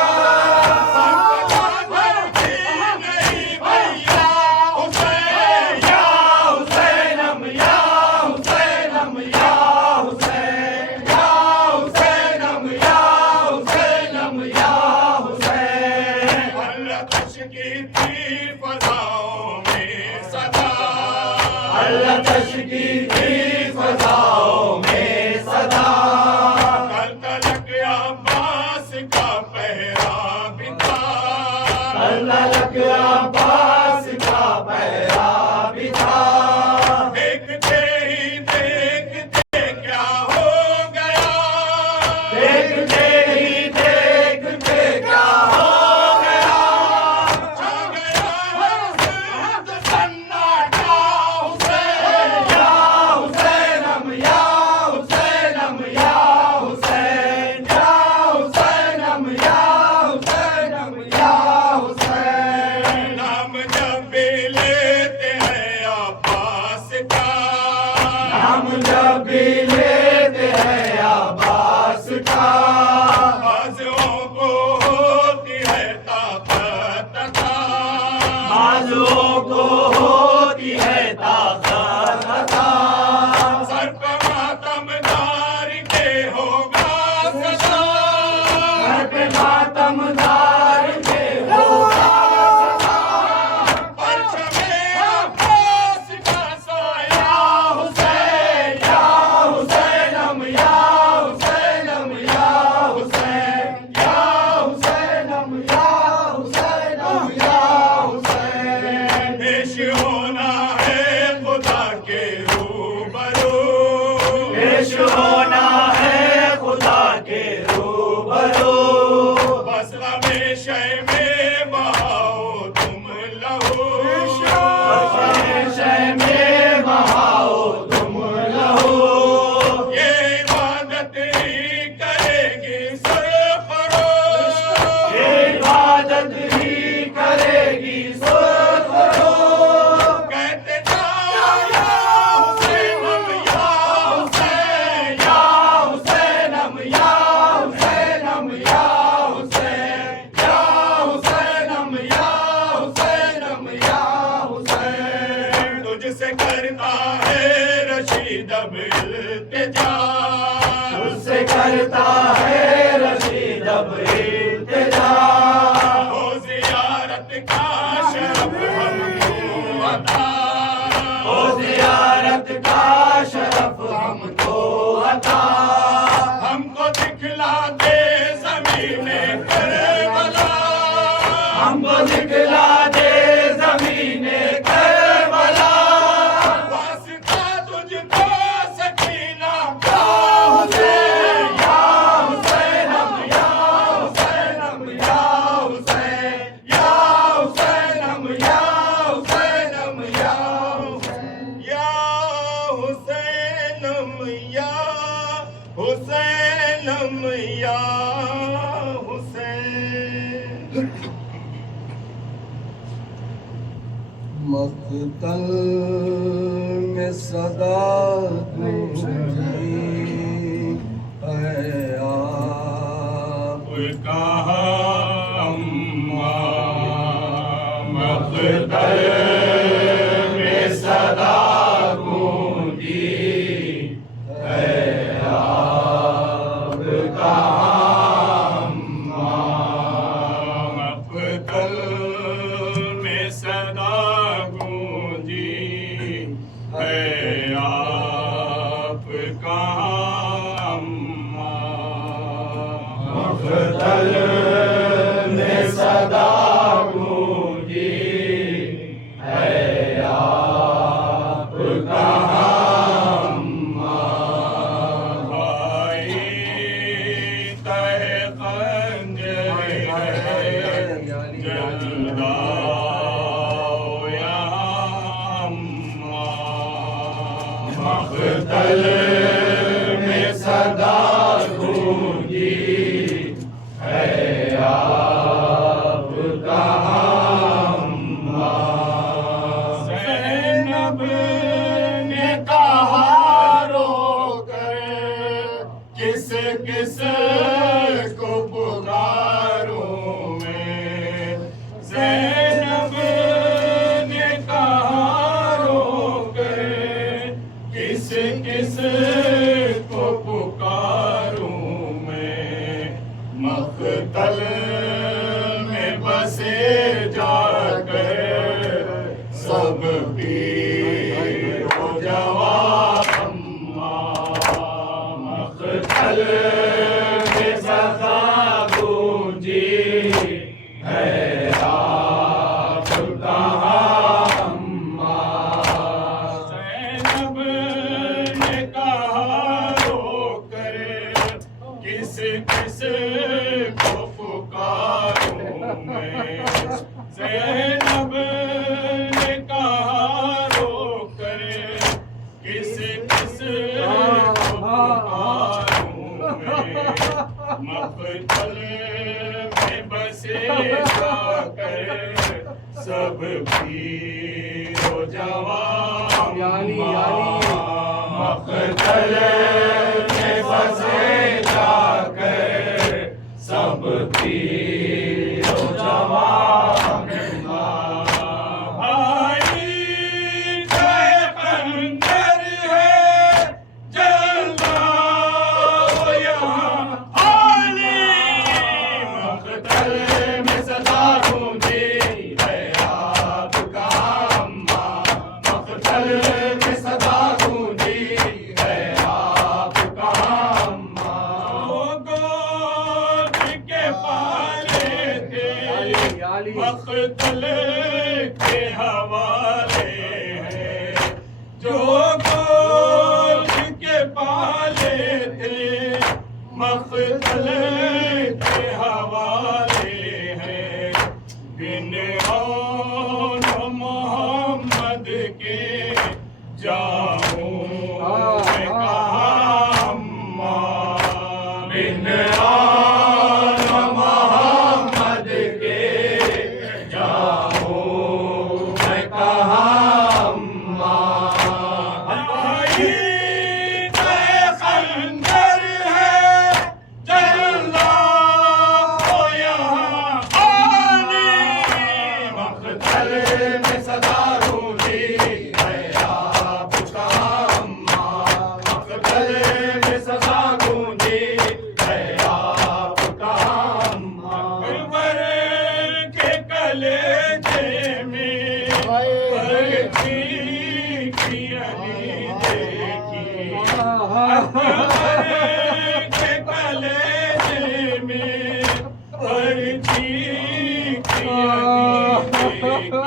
नहीं भैया हुसैन, या हुसैनम या हुसैनम या हुसैन, या हुसैनम या हुसैनम या हुसैन। अल्लाह की थी फज़ाओं में सदा, अल्लाह की थी फज़ाओं में सदा। कल तलक अब्बास का पहरा भी था, कल तलक अब्बास का पहरा भी था। देखते ही देखते क्या हो गया, देखते ही देखते क्या हो गया। छा गया सिर्फ सन्नाटा हुसैन, या हुसैनम या हुसैनम या हुसैन, या हुसैनम या हुसैनम या हुसैन। नाम जब भी लेते हैं अब्बास का, नाम जब भी लेते हैं अब्बास का। बाजुओं को होती है ताकत अता, बाजुओं को होती है ताकत अता। सर पे मातमदार के होगा सजा, सर पे मातमदार के होगा सजा। परचमे अब्बास का साया हुसैन, या हुसैनम या हुसैनम या हुसैन, या हुसैनम या हुसैनम या हुसैन। पेश होना है खुदा के रूबरू, पेश होना है खुदा के रूबरू। बस हमेशा में बहाओ तुम लहू, हमेशा में बहाओ तुम लहू। ये इबादत ही करेगी सरफरोश, ये इबादत ही करेगी सरफरोश। कहते जाओ या हुसैनम या हुसैन, या हुसैनम या हुसैनम या हुसैन, या हुसैनम या हुसैनम या हुसैन। तुझसे करता है रशीद अब इल्तिजा, तुझसे करता है रशीद अब इल्तिजा। हो ज़ियारत का शरफ हमको अता, हो ज़ियारत का शरफ हमको अता। हमको दिखला दे ज़मीने करबला, हमको दिखला दे ज़मीने करबला। वास्ता तुझको सकीना या हुसैन, या हुसैनम या हुसैनम या हुसैन, या हुसैनम या हुसैनम या हुसैन, या हुसैनम या हुसैनम या हुसैन। मक्तल में सदा गूंजी है आप कहा अम्मा मक़तल में सदा गूंजी है आपका अम्मा। मक़तल में सदा गूंजी है आपका अम्मा। मक़तल में सदा गूंजी है आपका अम्मा। भाई तहे खंजर है जलदाओ या अम्मा। मक़तल में सदा गूंजी है आपका अम्मा। ज़ैनब ने कहा रोकर किस किस को पुकारूं मैं। ज़ैनब ने कहा रोकर किस किस को पुकारूं मैं। मक़तल में बसे जाकर सब पीर हो जवां अम्मा। मक़तल में सदा गूंजी है आपका अम्मा। ज़ैनब ने कहा रोकर किस किस को पुकारूं मैं। ज़ैनब ने कहा रोकर किस किस को पुकारूं मैं। मक़तल में बसे जाकर सब पीर हो जवां अम्मा। मक़तल में बसे जाकर सब पीर हो जवां अम्मा। भाई चाहे खंजर है जलदाओ यहाँ आली। मक़तल में सदा गूंजी है आपका अम्मा। मक़तल में सदा गूंजी है आपका अम्मा। गोद के पाले थे मक़तल के हवाले हैं। जो गोद के पाले थे मक़तल के हवाले हैं। बिन औन मोहम्मद के जाऊं मैं कहाँ अम्मा। बिन औन मोहम्मद के जाऊं मैं कहाँ अम्मा। भाई तहे खंजर है जलदाओ यहाँ आली। मक़तल में सदा गूंजी है आपका अम्मा। मक़तल में सदा गूंजी है आपका अम्मा। अकबर के कलेजे में बरछी की अली देखी। अकबर के कलेजे में बरछी की अली देखी।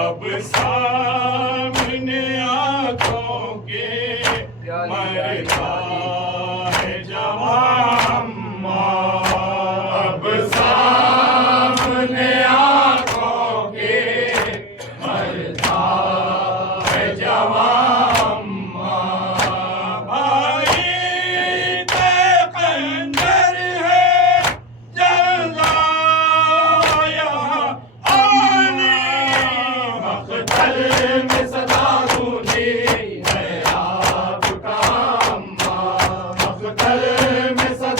अब सामने आँखों के मरता है जवां अम्मा। अब सामने आँखों के मरता है जवां अम्मा। भाई तहे खंजर है जलदाओ यहाँ आली। मक़तल में सदा गूंजी है आपका अम्मा। मक़तल में सदा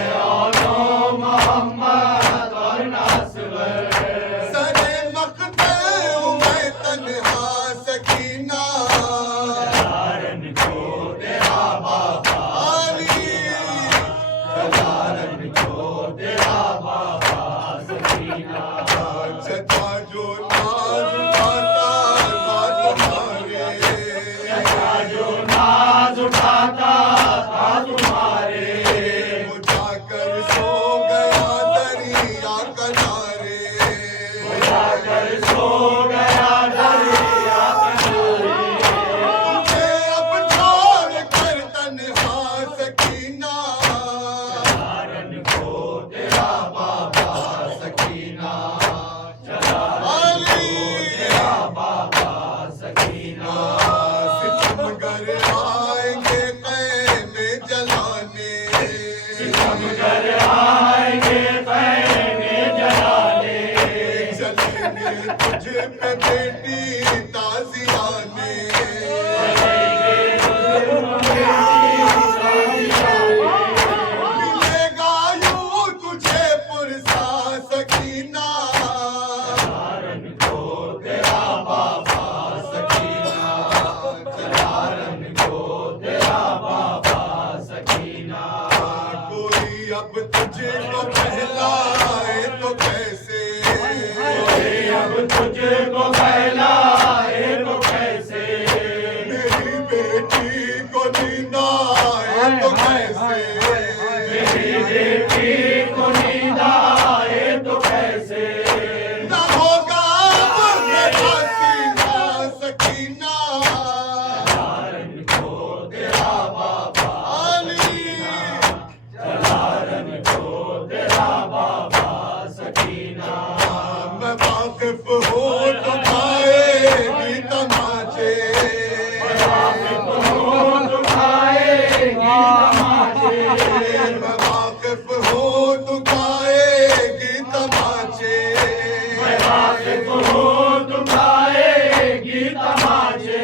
तमाचे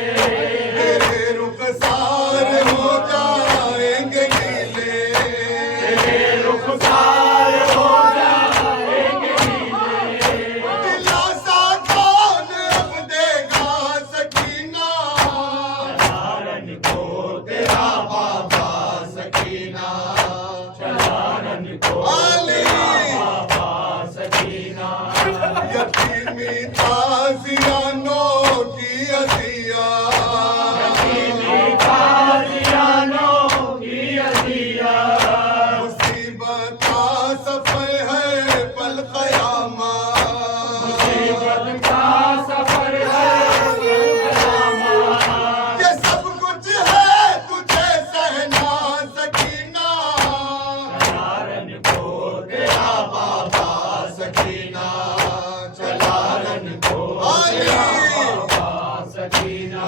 तेरे रुखसार हो जाएंगे गीले, तेरे रुखसार हो जाएंगे नीले। दिलासा कौन अब देगा सकीना, चलारन को तेरा बाबा सकीना, चलारन को अली बाबा सकीना। यतीमी ताजियानों की अजिया, यतीमी कादियानों की अजिया, मुसीबत का सफर है पल क़यामा, मुसीबत का सफर है कयामा। ये सब कुछ है तुझे सहना सकीना, चलारन को तेरा बाबा सकीना, चलारन को तेरा बाबा सकीना।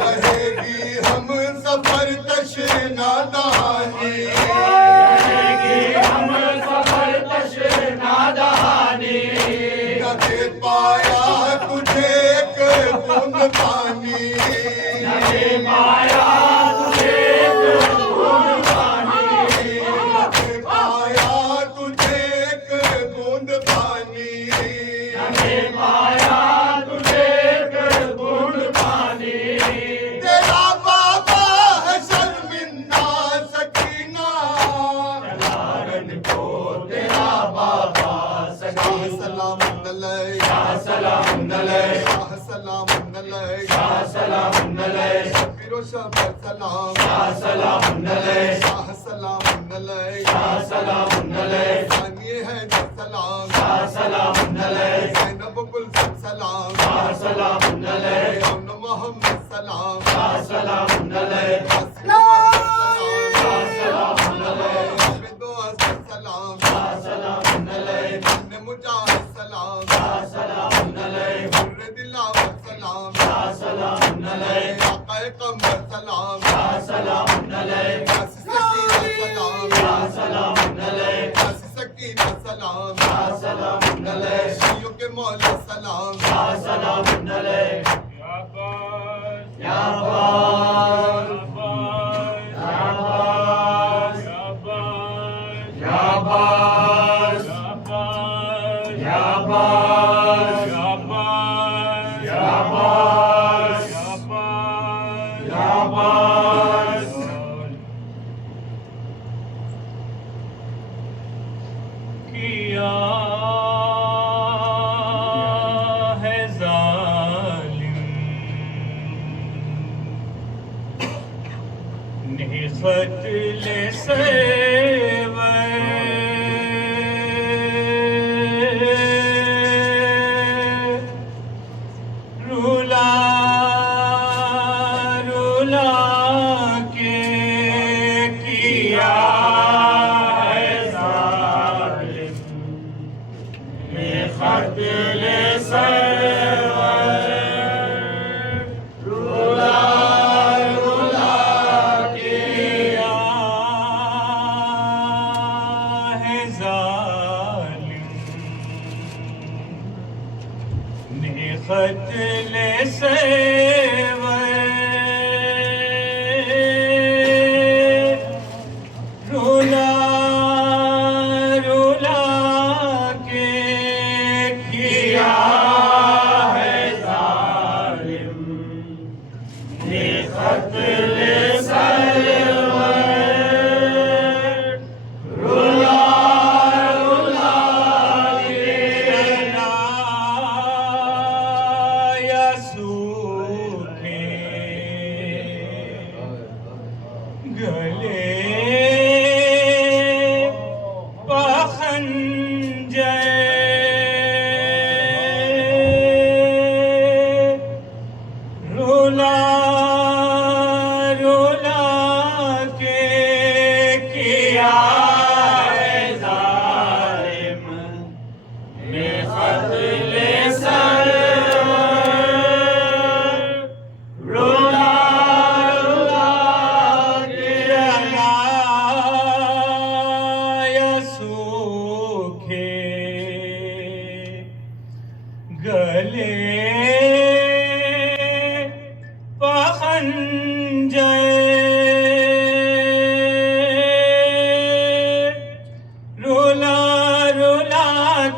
रहेगी हम सफर तशना दहानी, रहेगी हम सफर तशना दहानी, न दे पाया तुझे एक बूंद पानी, न दे पाया तुझे कुर्बानी, न दे पाया तुझे एक बूंद पानी, न दे पाया तुझे कुर्बानी। तेरा बाबा है शर्मिंदा सकीना, चलारन को तेरा बाबा सकीना। सलाम अलैहि, शाह सलाम अलैहि, सलाम अलैहि, शाह सलाम अलैहि, फिरो शबर सलाम, शाह सलाम अलैहि, सलाम अलैहि, शाह सलाम अलैहि, सानिए है सलाम, शाह सलाम अलैहि, ज़ैनब गुलशन सलाम, शाह सलाम अलैहि, कौन मोहम्मद सलाम, शाह सलाम अलैहि, शाह सलाम अलैहि, आबिदो असद सलाम, शाह सलाम अलैहि, ने मुजाहिद सलाम, शाह सलाम अलैहि, हुर्र दिलावर सलाम, शाह सलाम अलैहि, आक़ाए कमर सलाम, शाह सलाम अलैहि, नासी सकीना सलाम, शाह सलाम अलैहि, नासी सकीना सलाम, शाह सलाम अलैहि, शियों के मौला सलाम, शाह सलाम अलैहि। या बास, या बास, या बास, या बास, या बास, या बास। किया है जालिम ने क़त्ल सरवर, रुला रुला के किया है जालिम ने क़त्ल सरवर, रुला रुला के किया धनंजय रुला रुला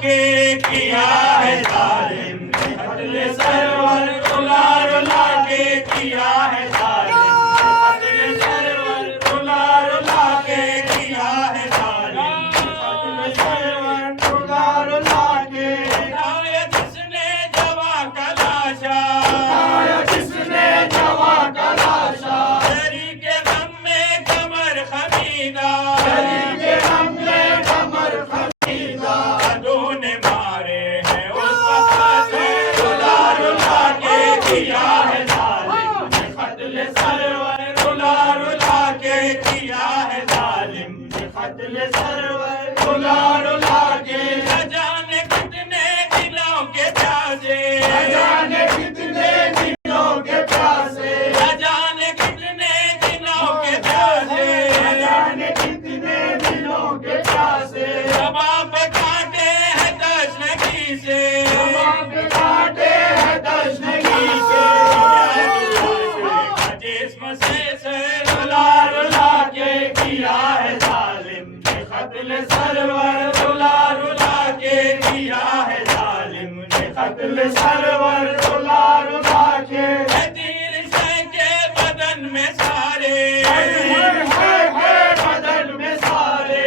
के किया है जालिम ने कत्ल सरवर रुला रुला के किया है जालिम ने कत्ल सरवर रुला रुला के किया है जालिम ने कत्ल सरवर रुला रुला के उठाया जिसने जवा का लाशा उठाया जिसने जवा का लाशा शरीर के गम में कमर खमीदा शरीर के गम में कमर खमीदा अदों ने मारे हैं उस वक्त रुला रुला के किया है जालिम ने कत्ल सरवर रुला रुला के किया है जालिम ने कत्ल सरवर रुला रुला के न जाने कितने दिनों के प्यासे न जाने कितने दिनों के प्यासे न जाने कितने दिनों के प्यासे न जाने कितने दिनों के प्यासे जवाब काटे हैं तशनगी से जवाब काटे हैं तशनगी से जिस्म से रुला रुला के किया है जालिम ने कत्ल सरवर रुला रुला के किया है जालिम ने कत्ल सरवर रुला रुला के तीर से के बदन में सारे बदन में सारे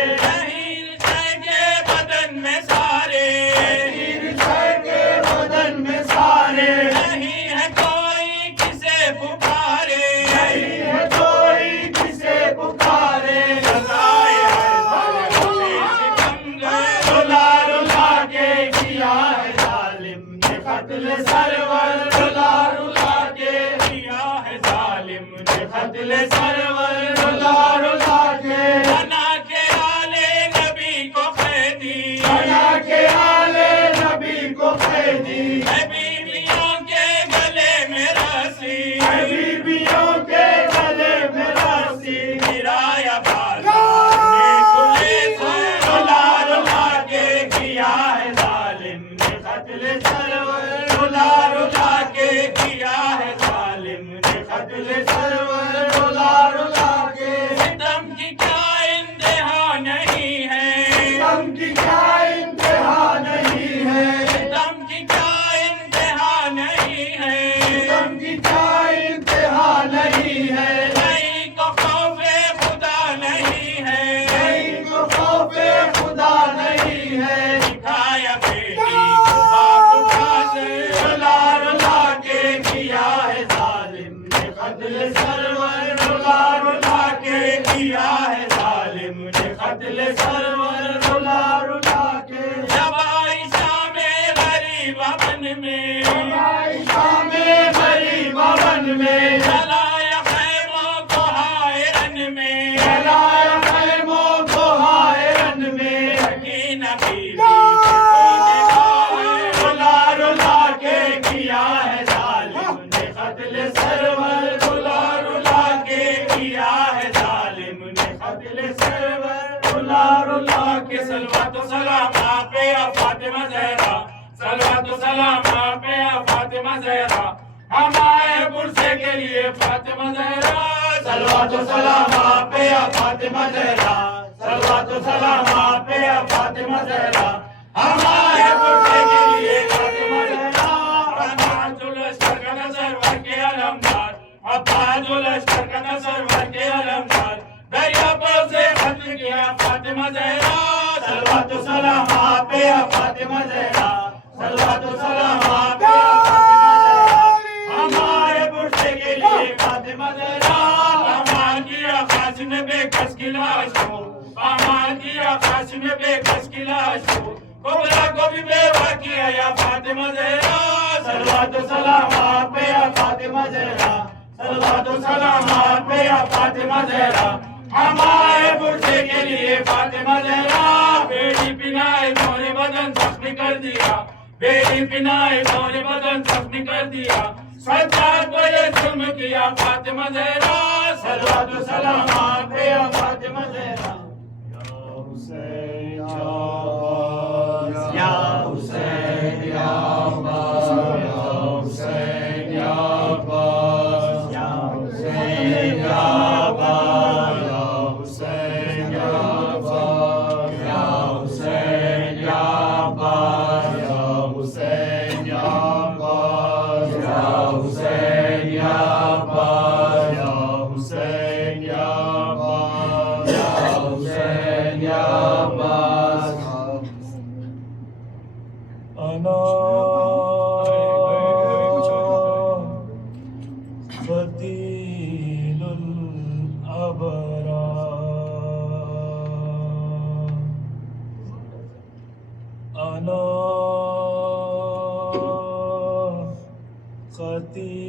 तीर से के बदन में सारे तीर से के बदन में सारे नहीं है कोई किसे पुकारे नहीं है कोई किसे पुकारे लगाए रुला रुला के किया है जालिम ने कत्ल सरवर रुला रुला के किया है जालिम ने कत्ल सरवर रुला रुला के बना के आले नबी को कैदी बना के आले नबी को कैदी है बीवियों के गले में रस्सी है बीवियों के गले में रस्सी गिराया बाला ने खुले से रुला रुला के किया है जालिम ने कत्ल सरवर रुला रुला के किया है जालिम ने कत्ल सरवर रुला रुला के सितम की क्या इंतहा नहीं है सितम की क्या इंतहा नहीं है सितम की क्या इंतहा नहीं है सितम की क्या इंतहा नहीं है नहीं को खौफे खुदा नहीं है नहीं को खौफे खुदा नहीं है दिखाया बेटी को बापुरा से रुला रुला के किया है जालिम ने कत्ल सरवर रुला रुला के किया है जालिम ने कत्ल सरवर रुला रुला के जब आइशा में गरीब बन में आइशा में गरीब बन में जलाया खैमों को हायरन में जलाया खैमों को हायरन में यकीन बीवी रुला रुला के किया है जालिम ने कत्ल सरवर रुला रुला के किया है जालिम ने कत्ल सरवर रुला रुला के सलवातो सलाम आप पे या फातिमा ज़हरा सलवातो सलाम आप पे या फातिमा ज़हरा हम आए पुरसे के लिए फातिमा ज़हरा सलवातो सलाम आप पे या फातिमा ज़हरा सलवातो सलाम आप पे या फातिमा ज़हरा हम आए पुरसे के लिए फातिमा ज़हरा अब्बाजुल लश्कर का नजर वर के अलमदार अब्बाजुल लश्कर का नजर वर के अलमदार दरिया पर से खत्म किया फातिमा ज़हरा सलवातो सलाम आप पे या फातिमा ज़हरा सलवातो सलाम आप पे या फातिमा ज़हरा हमारे पुरसे के लिए फातिमा ज़हरा अमान किया कासिम बेकस की लाश को अमान किया कासिम बेकस की लाश को कुबरा को भी बेवा किया या फातिमा ज़हरा सलवातो सलाम आप पे या फातिमा ज़हरा सलवातो सलाम आप पे या फातिमा ज़हरा हमारे पुरसे के लिए फातिमा ज़हरा बेटी पिनाए मोरे बदन जख्मी कर दिया बेटी पिनाए मोरे बदन जख्मी कर दिया सज्जाद को ये जुल्म किया फातिमा ज़हरा सलवातो सलाम आप पे या फातिमा ज़हरा या हुसैन या अब्बास या हुसैन या अब्बास या हुसैन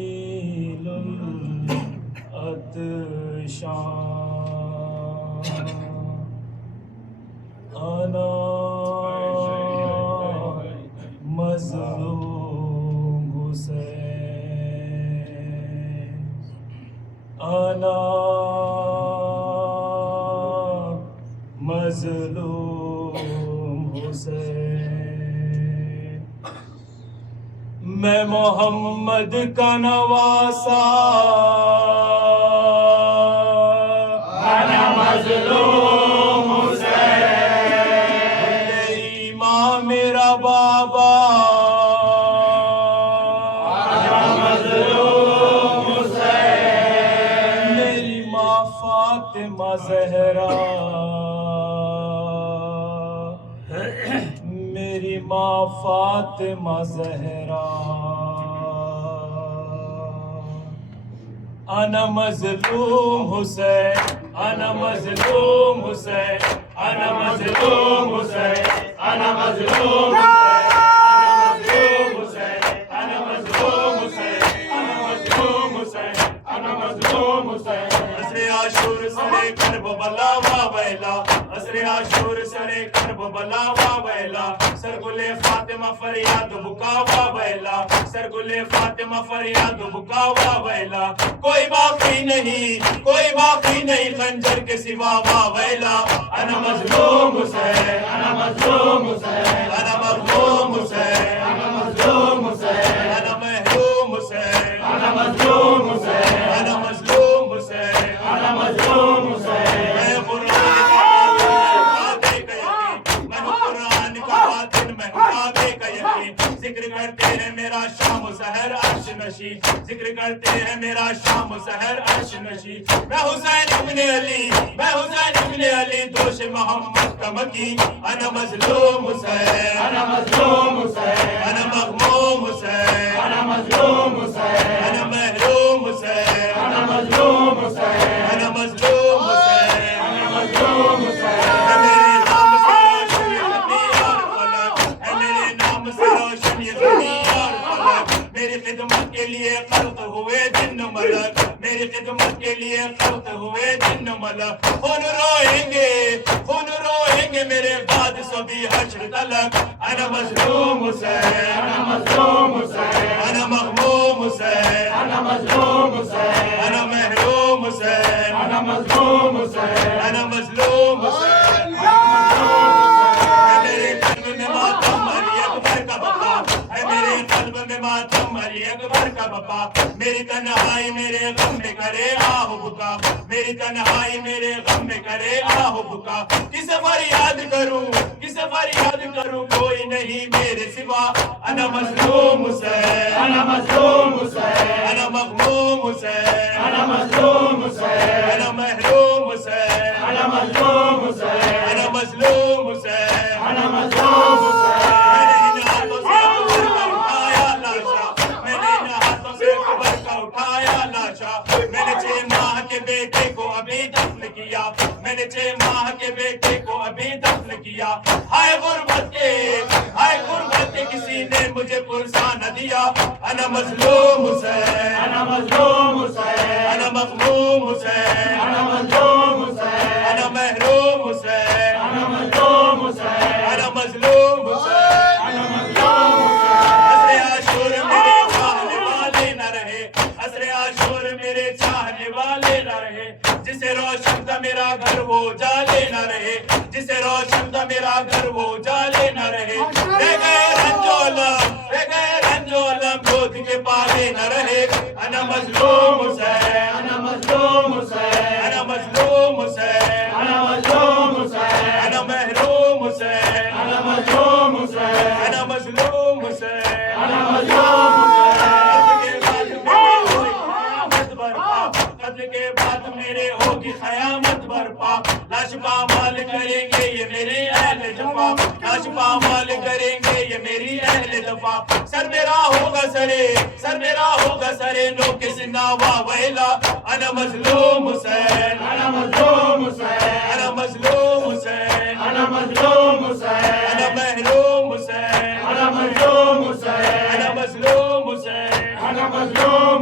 जलीलुल अतशान अना मज़लूम हुसैन अना मज़लूम हुसैन मैं मोहम्मद का नवासा अना मज़लूम हुसैन माँ मेरा बाबा अना मज़लूम हुसैन मेरी माँ फातिमा ज़हरा मेरी माँ फातिमा ज़हरा अना मज़लूम हुसैन अना मज़लूम हुसैन अना मज़लूम हुसैन अना मज़लूम हुसैन अना मज़लूम हुसैन अना मज़लूम हुसैन अना मज़लूम हुसैन असरे आशूर सरे करबला वा वैला असरे आशूर सरे करबला वा वैला सरगुले फातिमा फरियाद बुकावा वैला सरगुले फातिमा फरियाद बुकावा वैला कोई बाकी नहीं खंजर के सिवा वा वैला अना मज़लूम हुसैन अना मज़लूम हुसैन अना मज़लूम हुसैन अना मज़लूम हुसैन अना महरूम हुसैन अना मज़लूम हुसैन अना मज़लूम हुसैन अना मज़लूम हुसैन मैं कुरान का बातिन में काबे का यकीन जिक्र करते हैं मेरा शाम सहर अर्श नशी जिक्र करते हैं मेरा शाम सहर अर्श नशी मैं हुसैन इब्ने अली दोष मोहम्मद का मकी अना मज़लूम हुसैन अना मज़लूम हुसैन अना मग़मूम हुसैन अना मज़लूम हुसैन अना महरूम हुसैन अना मज़लूम हुसैन अना मज़लूम हुसैन अना मज़लूम हुसैन मेरे नाम से रोशन ये ज़मीन और फलक मेरी खिदमत के लिए खल्क़ हुए जिन्न मलक मेरी खिदमत के लिए खल्क़ हुए जिन्न मलक खून रोएंगे मेरे बाद सभी हश्र तलक अना मज़लूम हुसैन अना मज़लूम हुसैन अना मग़मूम हुसैन अना मज़लूम हुसैन अना महरूम हुसैन अना मज़लूम हुसैन अना मज़लूम हुसैन मेरे कल्ब में मातम अली अकबर का बका है मेरे कल्ब में मातम अली अकबर का बका मेरी तन्हाई मेरे गम में करे आहू बुका मेरी तन्हाई मेरे गम में करे आहू बुका किसे फरियाद करूं कोई नहीं मेरे सिवा अना मज़लूम हुसैन अना मज़लूम हुसैन अना मग़मूम हुसैन अना मज़लूम हुसैन अना महरूम हुसैन अना मज़लूम हुसैन अना मज़लूम हुसैन अना मज़लूम हुसैन मैंने इन हाथों से कब्र का उठाया लाशा मैंने 6 माह के बेटे को अभी दफन किया मैंने 6 माह के बेटे को अभी दफन किया हाय गुर्बत के किसी ने मुझे पुरसा न दिया अना मज़लूम हुसैन अना मज़लूम हुसैन अना मग़मूम हुसैन अना मज़लूम हुसैन अना महरूम हुसैन अना मज़लूम हुसैन अना मज़लूम हुसैन अना मज़लूम हुसैन असरे आशूर मेरे चाहने वाले न रहे जिसे रोशन था मेरा घर वो जाले न रहे जिसे रोशन था मेरा घर वो जाले न रहे रह गए रंजोलम गोद के पाले न रहे अना मज़लूम हुसैन अना मज़लूम हुसैन अना मज़लूम हुसैन अना मज़लूम हुसैन अना महरूम हुसैन अना मज़लूम हुसैन अना मज़लूम हुसैन अना मज़लूम कत्ल के बाद मेरे होगी क़यामत बर्पा लाश पामाल करेंगे ये मेरी अहले जफा लाश पामाल करेंगे ये मेरी अहले जफा सर मेरा होगा सरे नो के सिनावा वैला अना मज़लूम हुसैन अना मज़लूम हुसैन अना मज़लूम हुसैन अना मज़लूम हुसैन अना महरूम हुसैन अना मज़लूम हुसैन अना मज़लूम हुसैन अना मज़लूम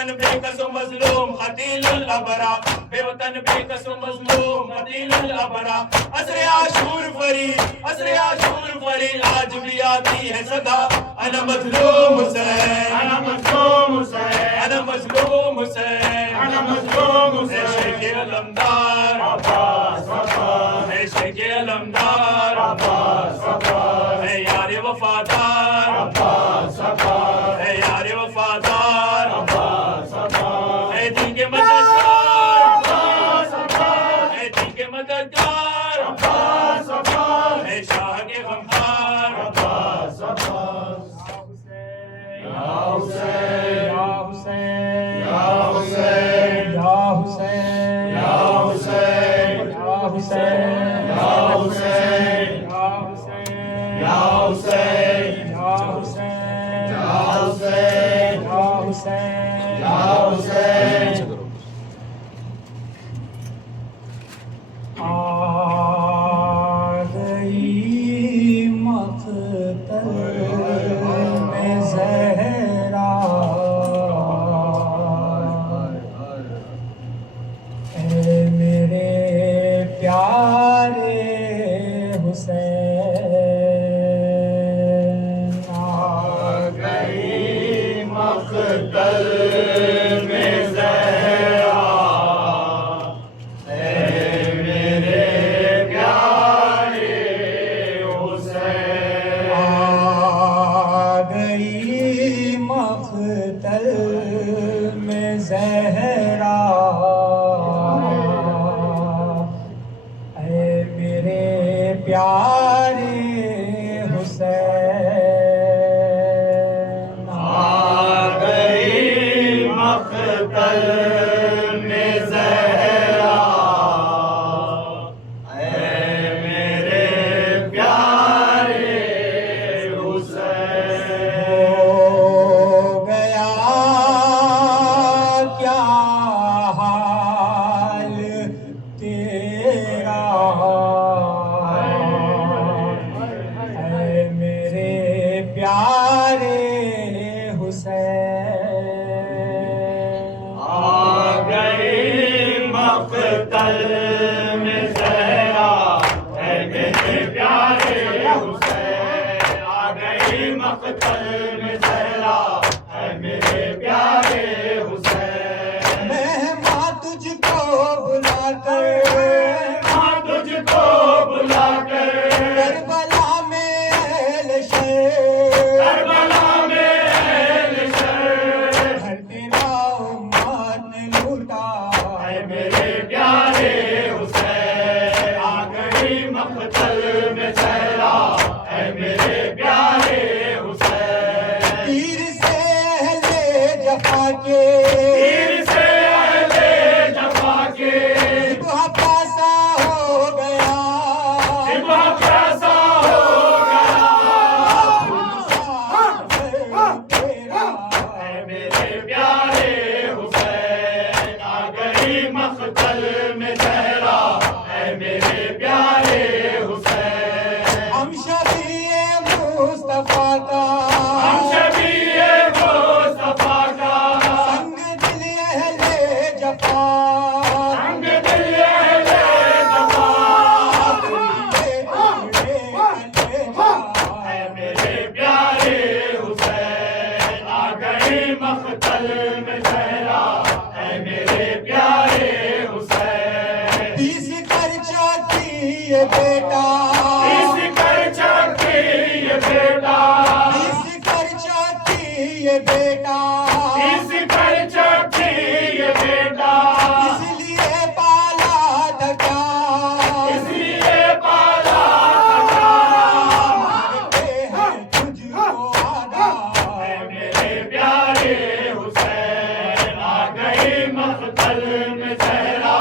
बेवतन बेकसो मजलूम कतीलुल अबरा, बेवतन बेकसो मजलूम कतीलुल अबरा। असरे आशूर फरी, असरे आशूर फरी, आज भी आती है सदा, अना मजलूम हुसैन, अना मजलूम हुसैन, अना मजलूम हुसैन, अना मजलूम हुसैन। शेख अलमदार अब्बास अब्बास, है शेख अलमदार अब्बास अब्बास, है यार वफादार अब्बास अब्बास, है यार वफादार अब्बास अब्बास, है दिल के मददगार अब्बास अब्बास, है दिल के मददगार अब्बास अब्बास, है शाह के गमखार अब्बास अब्बास। या हुसैन या हुसैन या हुसैन या हुसैन या हुसैन या हुसैन या हुसैन या हुसैन या हुसैन या हुसैन या हुसैन या हुसैन या हुसैन। आ गई मक़तल में ज़हरा, ऐ मेरे प्यारे हुसैन। आ गई मक़तल में ज़हरा, ऐ मेरे प्यारे हुसैन। आ गई मक़तल में ज़हरा, ऐ मेरे प्यारे हुसैन। आ गई मक़तल में ज़हरा, ऐ मेरे प्यारे हुसैन। हो गया क्या हाल तेरा, ऐ मेरे प्यारे हुसैन। आ गई मक़तल में ज़हरा, ऐ मेरे प्यारे हुसैन। आ गई मक़तल में ज़हरा, ऐ मेरे प्यारे हुसैन। मेहमान तुझको बुलाकर, मेहमान तुझको बुलाकर, करबला में अहले शर, करबला में अहले शर, घर तेरा उम्मत ने लूटा, ऐ मेरे प्यारे हुसैन। आ गई मक़तल में ज़हरा, ऐ मेरे प्यारे हुसैन। तीर से अहले जफा के, तीर से अहले जफा के, सिपह प्यासा हो गया, सिपह प्यासा हो गया, ऐ मेरे प्यारे हुसैन। आ गई मक़तल में ज़हरा, ऐ मेरे प्यारे हुसैन। हम शबीए मुस्तफा का, हम शबीए मुस्तफा का, संग दिल अहले जफा, संग दिल अहले जफा, ऐ मेरे प्यारे हुसैन। आ गई मक़तल में ज़हरा, ऐ मेरे प्यारे हुसैन। 30 खर्चा किए बेटा, 30 खर्चा किए बेटा, 30 खर्चा किए बेटा, 30 खर्चा किए बेटा, इसलिए पाला था क्या, इसलिए पाला था क्या, मारते हैं तुझको आधा, ऐ मेरे प्यारे हुसैन। आ गई मक़तल में ज़हरा,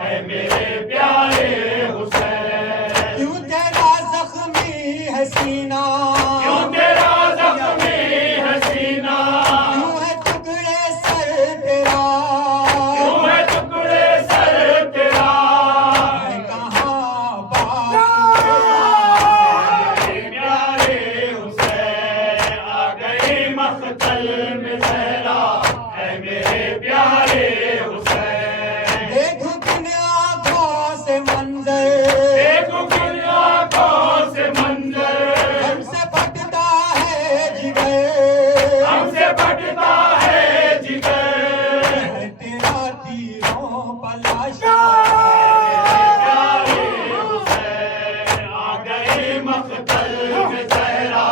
ऐ मेरे प्यारे हुसैन। क्यों तेरा ज़ख्मी है सीना, क्यों तेरा ज़ख्मी है सीना, क्यों है टुकड़े सर तेरा, क्यों है टुकड़े सर तेरा, है कहाँ बात तेरा, मेरे प्यारे हुसैन। आ गई मक़तल में ज़हरा, ऐ मेरे तल्ख सहरा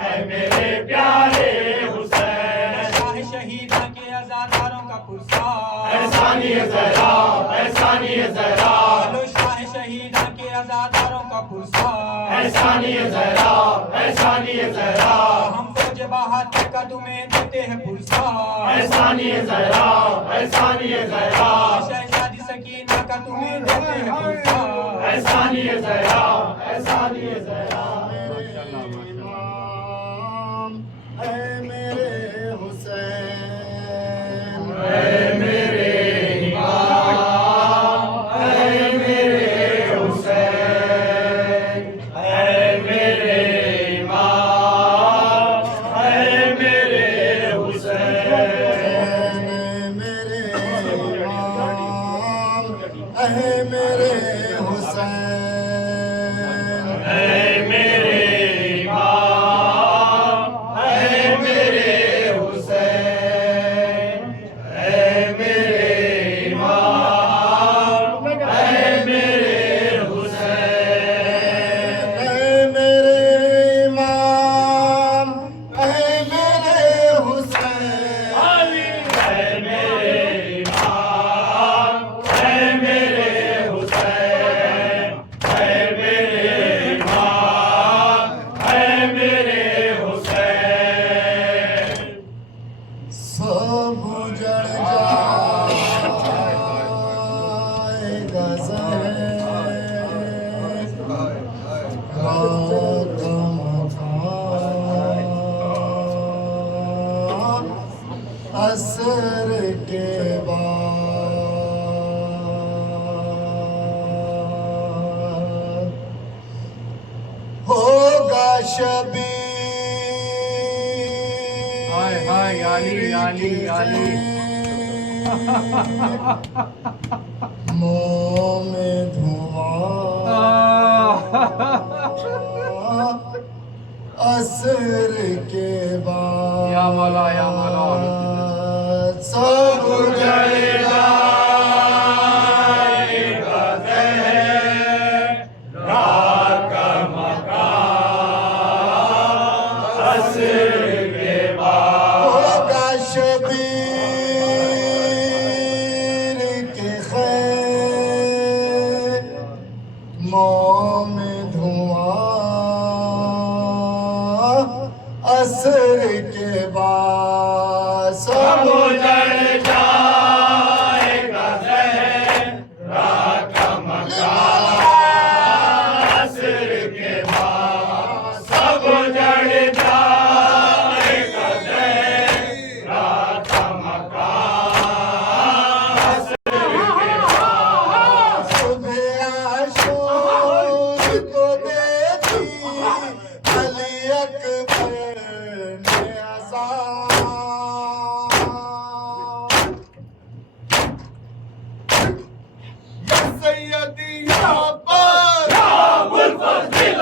है मेरे प्यारे हुसैन। शाह शहीदा के आजादारों का पुरस्कार एहसानी ज़रा एहसानी ज़रा लो शाह शहीदा के आजादारों का पुरस्कार एहसानी ज़रा एहसानी ज़रा हम फौज बहादुर का तुम्हें देते हैं पुरस्कार एहसानी ज़रा एहसानी ज़रा शहजादी सकीना का तुम्हें देते हैं पुरस्कार एहसानी ज़रा एहसानी ज़रा ऐ मेरे हुसैन ऐ मेरे इमाम ऐ मेरे हुसैन ऐ मेरे इमाम ऐ मेरे हुसैन मेरे इमाम ऐ मेरे हुसैन ऐ मेरे इमाम ऐ मेरे हुसैन ऐ मेरे इमाम ऐ मेरे हुसैन ऐ मेरे इमाम ऐ मेरे हुसैन अली ऐ मेरे इमाम ऐ मेरे हुसैन ऐ मेरे इमाम ऐ मेरे हुसैन सब उजड़ जाएगा असर के बाद होगा शबीर हाय हाय अली अली अली मुंह में धुआं असर के बाद या मौला या मौला सब उजड़ जाएगा ज़हर रात का मकान असर के बाद होगा शबीर के खैर मुंह में धुआं असर के बाद सब उजड़ जाएगा ज़हर रात का मकान असर के बाद सब उजड़ जाएगा ज़हर रात का मकान असर के बाद सुबह आशूर को देखी अली अकबर ने अज़ान या सैयदी या अब्बास या अबुल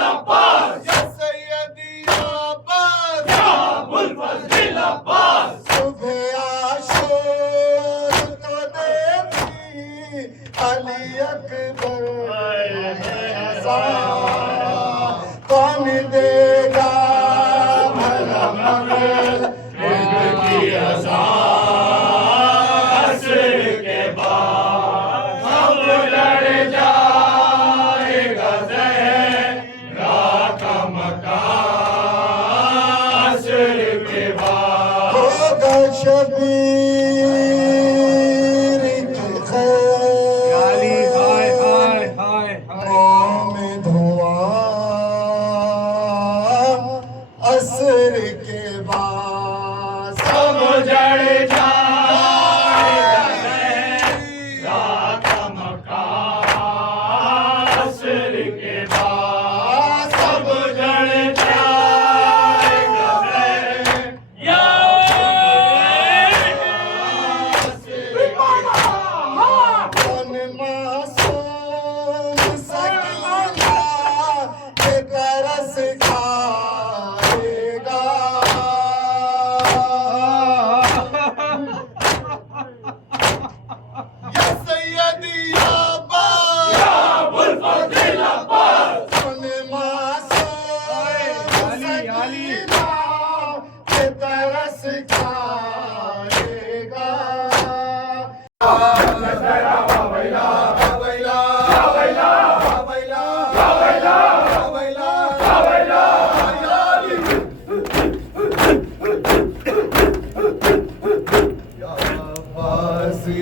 अब्बास या सैयदी या अब्बास या अबुल अब्बास सुबह आशूर को देखी अली अकबर ने अज़ान कौन देगा भला मगर की अज़ान असर के बाद सब उजड़ जाएगा ज़हर रात का मकान असर के बाद होगा शबीर की खैर अली हाय हाय हाय मुंह में धुआं असर के बाद सब उजड़ जाएगा ज़हर रात का मकान असर के बाद सब उजड़ जाएगा ज़हर या सीना के तरस खाएगा।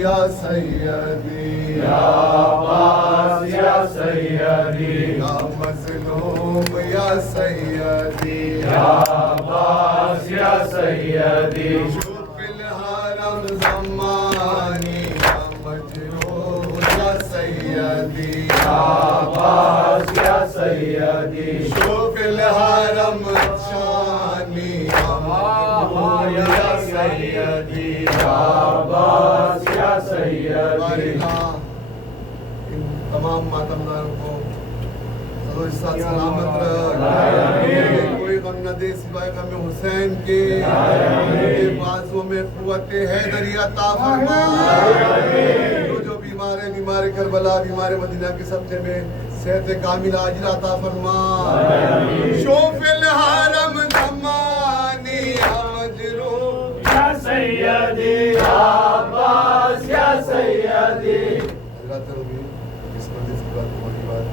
या सैयदी या अब्बास या सैयदी या मज़लूम या सैयदी या अब्बास या सैयदी शुफ़िल हरम ज़मानी या मजरूह या सैयदी या अब्बास या सैयदी शुफ़िल हरम शानी या मजरूह या सैयदी या अब्बास या सैयदी। इन तमाम मातमदारों को सलामत रख, कोई गम न दे सिवाय गम हुसैन के बाजुओं में कुव्वत हैदरी अता फरमा। जो बीमार है, बीमार करबला, बीमार मदीना के सब्जे में सेहत कामिल आजिल अता फरमा। शोफिल हरम ज़मानी या मजरूह या सैयदी या अब्बास या सैयदी। हज़रात रबी इस मंदिर की बात होने बाद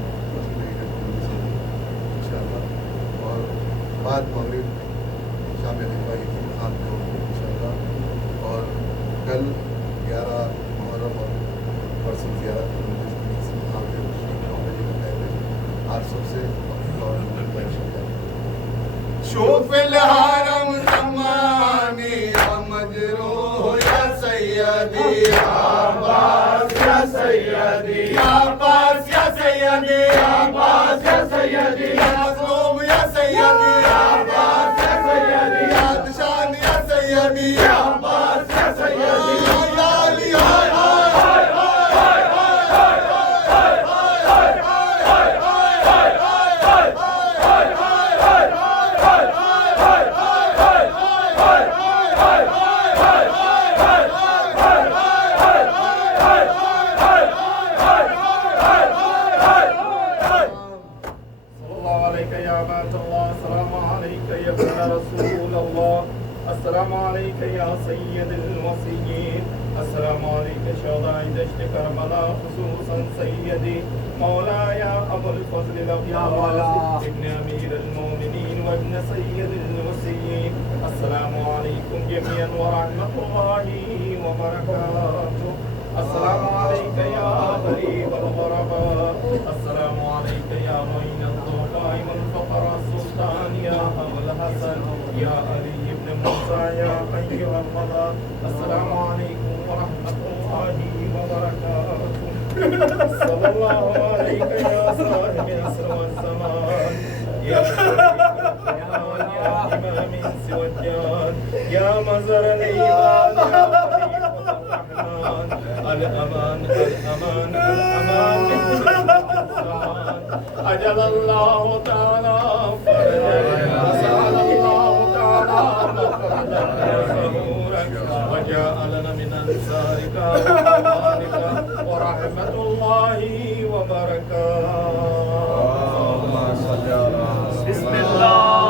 इंशाअल्लाह, और बाद मगरिब शाम खिफा यकीन खान में होगी इंशाअल्लाह। और कल 11 मुहर्रम और परसों 11 आप सबसे शोफिल हरम ज़मानी या मजरूह या सैयदी या अब्बास या सैयदी या अब्बास या सैयदी या अब्बास या सैयदी या मज़लूम या सैयदी या अब्बास या सैयदी या निशान या सैयदी या अब्बास या सैयदी या अली हाय हाय हाय हाय हाय अस्सलाम अलैका या सय्यदुल वसीय्यीन, अस्सलाम अलैका शहदाए दश्त करबला खुसूसन सय्यदी मौलाया अबुल फज़ल अब्बास इब्न अमीरुल मोमिनीन व इब्न सय्यदिल वसीय्यीन। अस्सलामु अलैकुम जमीअन व रहमतुल्लाहि व बरकातुहू। अस्सलामु अलैका या गरीबल गुरबा, अस्सलामु अलैका या मुइनल दुआई वल फक़रा सुल्तान या अबुल हसन या अली इब्न मूसा या अय्युहल क़दा। अस्सलामु अलैकुम व रहमतुल्लाहि व बरकातुहू। सल्लल्लाहु अलैका या साहिबल असर वज़ ज़मान या इमाम इंस व जान या मज़र अल ईमान या खलीफतुर रहमान अल अमान अल अमान अल अमान अजलल्लाहु तआला फरजल्लाहु तआला वजअलना मिन अंसारिका व रहमतुल्लाहि व बरकातुहू। बिस्मिल्लाहिर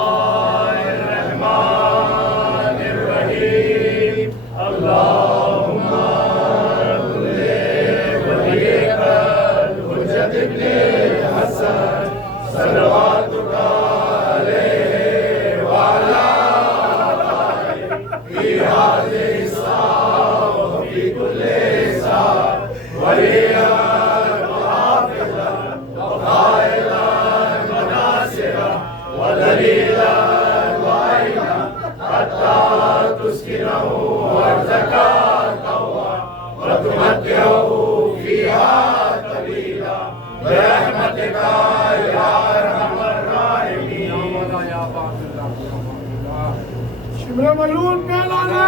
रहमानिर रहीम। अल्लाहुम्मा वलियकल हुज्जत इब्ने हसन सलवातुका अलैहि व अला फी हाज़िहि साअ व फी कुल्ली साअ वलिय्यन व हाफ़िज़न व क़ाइलन व नासिरन व दलीलन व आइना हत्ता तुस्किनहु अर्ज़का तौअन व तुमत्तिअहु फ़ीहा तवीला बिरहमतिका या अरहमर राहिमीन। शिमला मलून कहलाना